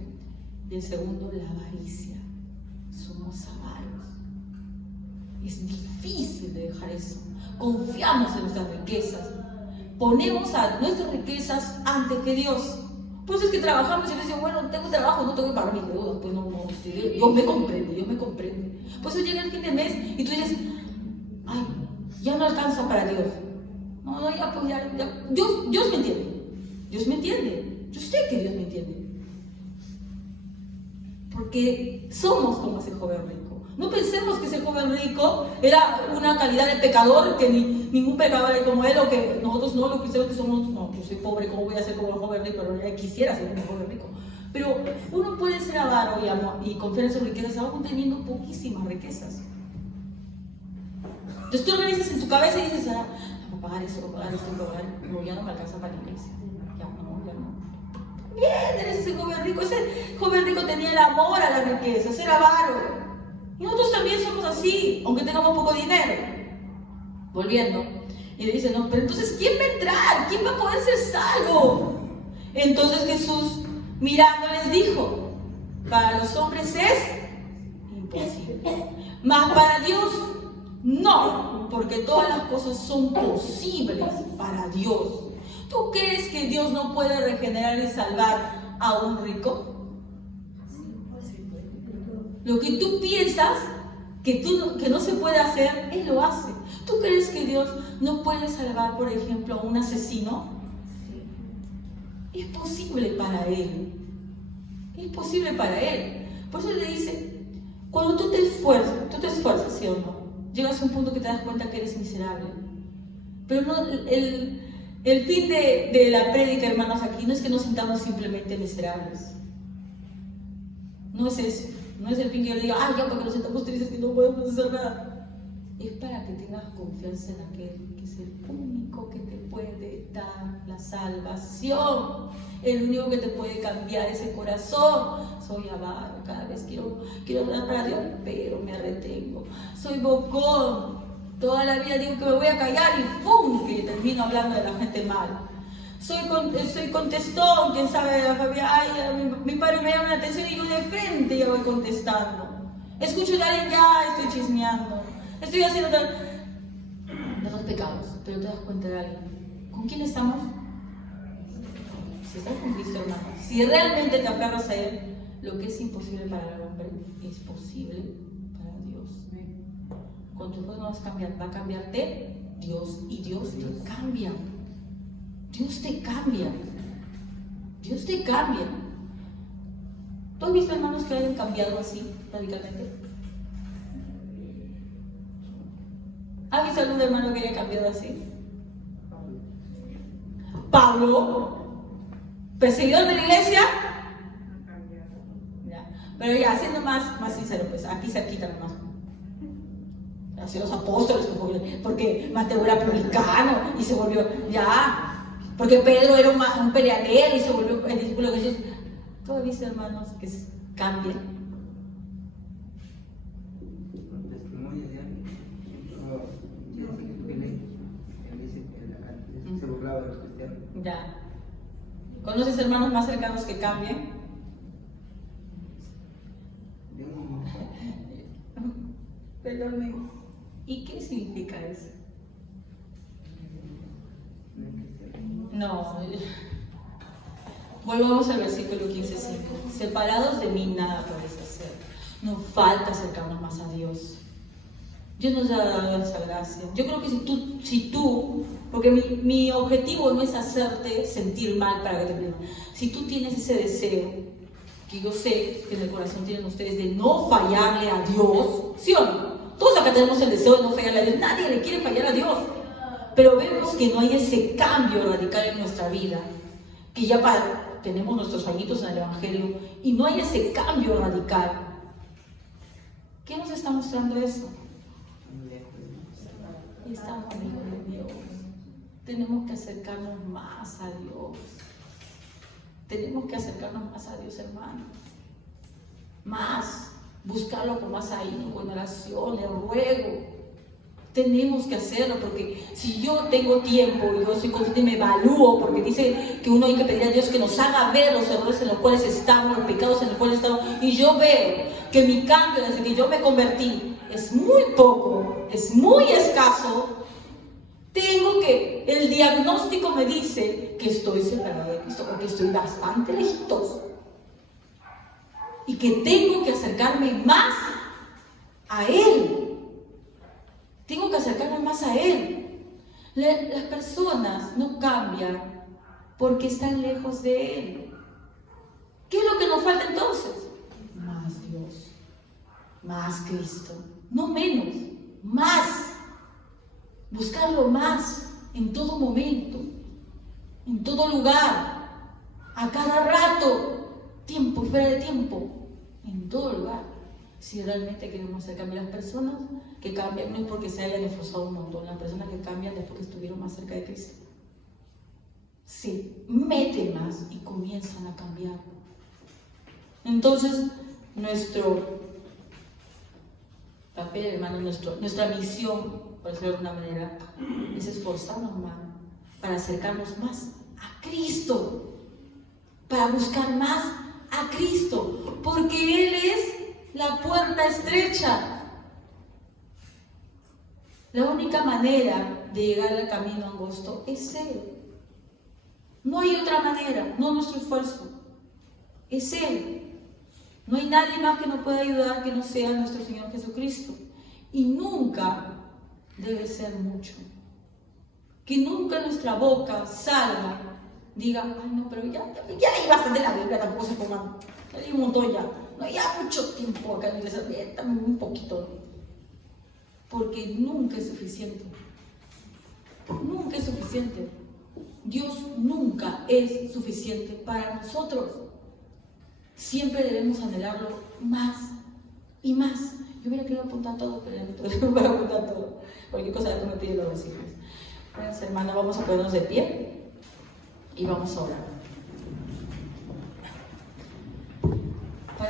Y el segundo, la avaricia. Somos avaros. Es difícil de dejar eso. Confiamos en nuestras riquezas. Ponemos a nuestras riquezas antes que Dios. Por eso es que trabajamos y decimos: bueno, tengo trabajo, no tengo que pagar mis deudas. Pues no, Dios me comprende. Por eso llega el fin de mes y tú dices: ay, ya no alcanza para Dios. No, ya, pues ya. Dios me entiende. Dios me entiende. Yo sé que Dios me entiende. Porque somos como ese joven rico. No pensemos que ese joven rico era una calidad de pecador, que ningún pecador es como él, o que nosotros no, los cristianos que somos, no, yo soy pobre, ¿cómo voy a ser como el joven rico? Pero ya quisiera ser un joven rico. Pero uno puede ser avaro y confiar en sus riquezas aún teniendo poquísimas riquezas. Entonces tú organizas en tu cabeza y dices: ah, voy a pagar esto, voy a pagar esto, voy a pagar. No, ya no me alcanza para la iglesia. Ya no. Bien, eres ese joven rico. Ese joven rico tenía el amor a las riquezas, era avaro. Y nosotros también somos así, aunque tengamos poco dinero. Volviendo, y le dice: no, pero entonces, ¿quién va a entrar? ¿Quién va a poder ser salvo? Entonces Jesús, Mirando les dijo, para los hombres es imposible, mas para Dios no, porque todas las cosas son posibles para Dios. ¿Tú crees que Dios no puede regenerar y salvar a un rico? Lo que tú piensas que no se puede hacer, Él lo hace. ¿Tú crees que Dios no puede salvar, por ejemplo, a un asesino? Es posible para Él. Es posible para Él. Por eso le dice, cuando tú te esfuerzas, ¿sí o no? Llegas a un punto que te das cuenta que eres miserable. Pero no, el fin de la prédica, hermanos, aquí no es que nos sintamos simplemente miserables. No es eso. No es el fin que yo diga, ya porque nos sentamos tristes y no podemos hacer nada. Es para que tengas confianza en aquel que es el único que te puede dar la salvación. El único que te puede cambiar ese corazón. Soy avaro, cada vez quiero hablar para Dios, pero me retengo. Soy bocón. Toda la vida digo que me voy a callar y ¡pum! Que termino hablando de la gente mal. Soy contestón, quién sabe de la familia. Mi padre me llama la atención y yo de frente ya voy contestando. Escucho de alguien, ya estoy chismeando. Estoy haciendo de los pecados, pero te das cuenta de alguien. ¿Con quién estamos? Si estás con Cristo, hermano. Si realmente te aferras a Él, lo que es imposible para el hombre es posible para Dios. Cuando tú no vas a cambiar, va a cambiarte Dios, y Dios te cambia. Dios te cambia. Dios te cambia. ¿Tú has visto hermanos que hayan cambiado así radicalmente? ¿Has visto algún hermano que haya cambiado así? Pablo, perseguidor de la iglesia. Ya. Pero ya, siendo más sincero, pues aquí cerquita nomás. Así los apóstoles, porque Mateo era publicano y se volvió, ya. Porque Pedro era un peleadero y se volvió el discípulo de Jesús. ¿Tú has visto, hermanos, que cambian? Se burlaba de los cristianos. Ya. ¿Conoces hermanos más cercanos que cambien? Perdón, ¿y qué significa eso? No. Volvamos al versículo 15:5. Separados de mí nada podéis hacer. Nos falta acercarnos más a Dios. Dios nos ha dado esa gracia. Yo creo que si tú, porque mi objetivo no es hacerte sentir mal para que te pierdas. Si tú tienes ese deseo, que yo sé que en el corazón tienen ustedes de no fallarle a Dios, ¿sí o no? Todos acá tenemos el deseo de no fallarle a Dios. Nadie le quiere fallar a Dios. Pero vemos que no hay ese cambio radical en nuestra vida. Que ya tenemos nuestros añitos en el Evangelio y no hay ese cambio radical. ¿Qué nos está mostrando eso? Estamos lejos de Dios. Tenemos que acercarnos más a Dios. Tenemos que acercarnos más a Dios, hermano. Más. Buscarlo con más ahínco, en oración, en ruego. Tenemos que hacerlo, porque si yo tengo tiempo y yo soy consciente y me evalúo, porque dice que uno hay que pedir a Dios que nos haga ver los errores en los cuales estamos, los pecados en los cuales estamos, y yo veo que mi cambio desde que yo me convertí es muy poco, es muy escaso. El diagnóstico me dice que estoy separado de Cristo, porque estoy bastante lejitos, y que tengo que acercarme más a Él. Tengo que acercarme más a Él. Las personas no cambian porque están lejos de Él. ¿Qué es lo que nos falta entonces? Más Dios, más Cristo, no menos, más. Buscarlo más en todo momento, en todo lugar, a cada rato, tiempo y fuera de tiempo, en todo lugar. Si realmente queremos acercarme a las personas que cambian, no es porque se hayan esforzado un montón, las personas que cambian es porque estuvieron más cerca de Cristo. Se meten más y comienzan a cambiar. Entonces, nuestro papel, hermano, nuestra misión, por decirlo de alguna manera, es esforzarnos más para acercarnos más a Cristo, para buscar más a Cristo, porque Él es la puerta estrecha. La única manera de llegar al camino angosto es Él. No hay otra manera, no nuestro esfuerzo. Es Él. No hay nadie más que nos pueda ayudar que no sea nuestro Señor Jesucristo. Y nunca debe ser mucho. Que nunca nuestra boca salga, diga, ay no, pero ya hay bastante la Biblia, tampoco se pongan. Hay un montón ya. No, ya mucho tiempo acá en la iglesia, también un poquito. Porque nunca es suficiente. Nunca es suficiente. Dios nunca es suficiente para nosotros. Siempre debemos anhelarlo más y más. Yo hubiera querido apuntar todo, pero ya no voy a apuntar todo. Cualquier cosa después me piden los versículos. Pues, hermanos, vamos a ponernos de pie y vamos a orar.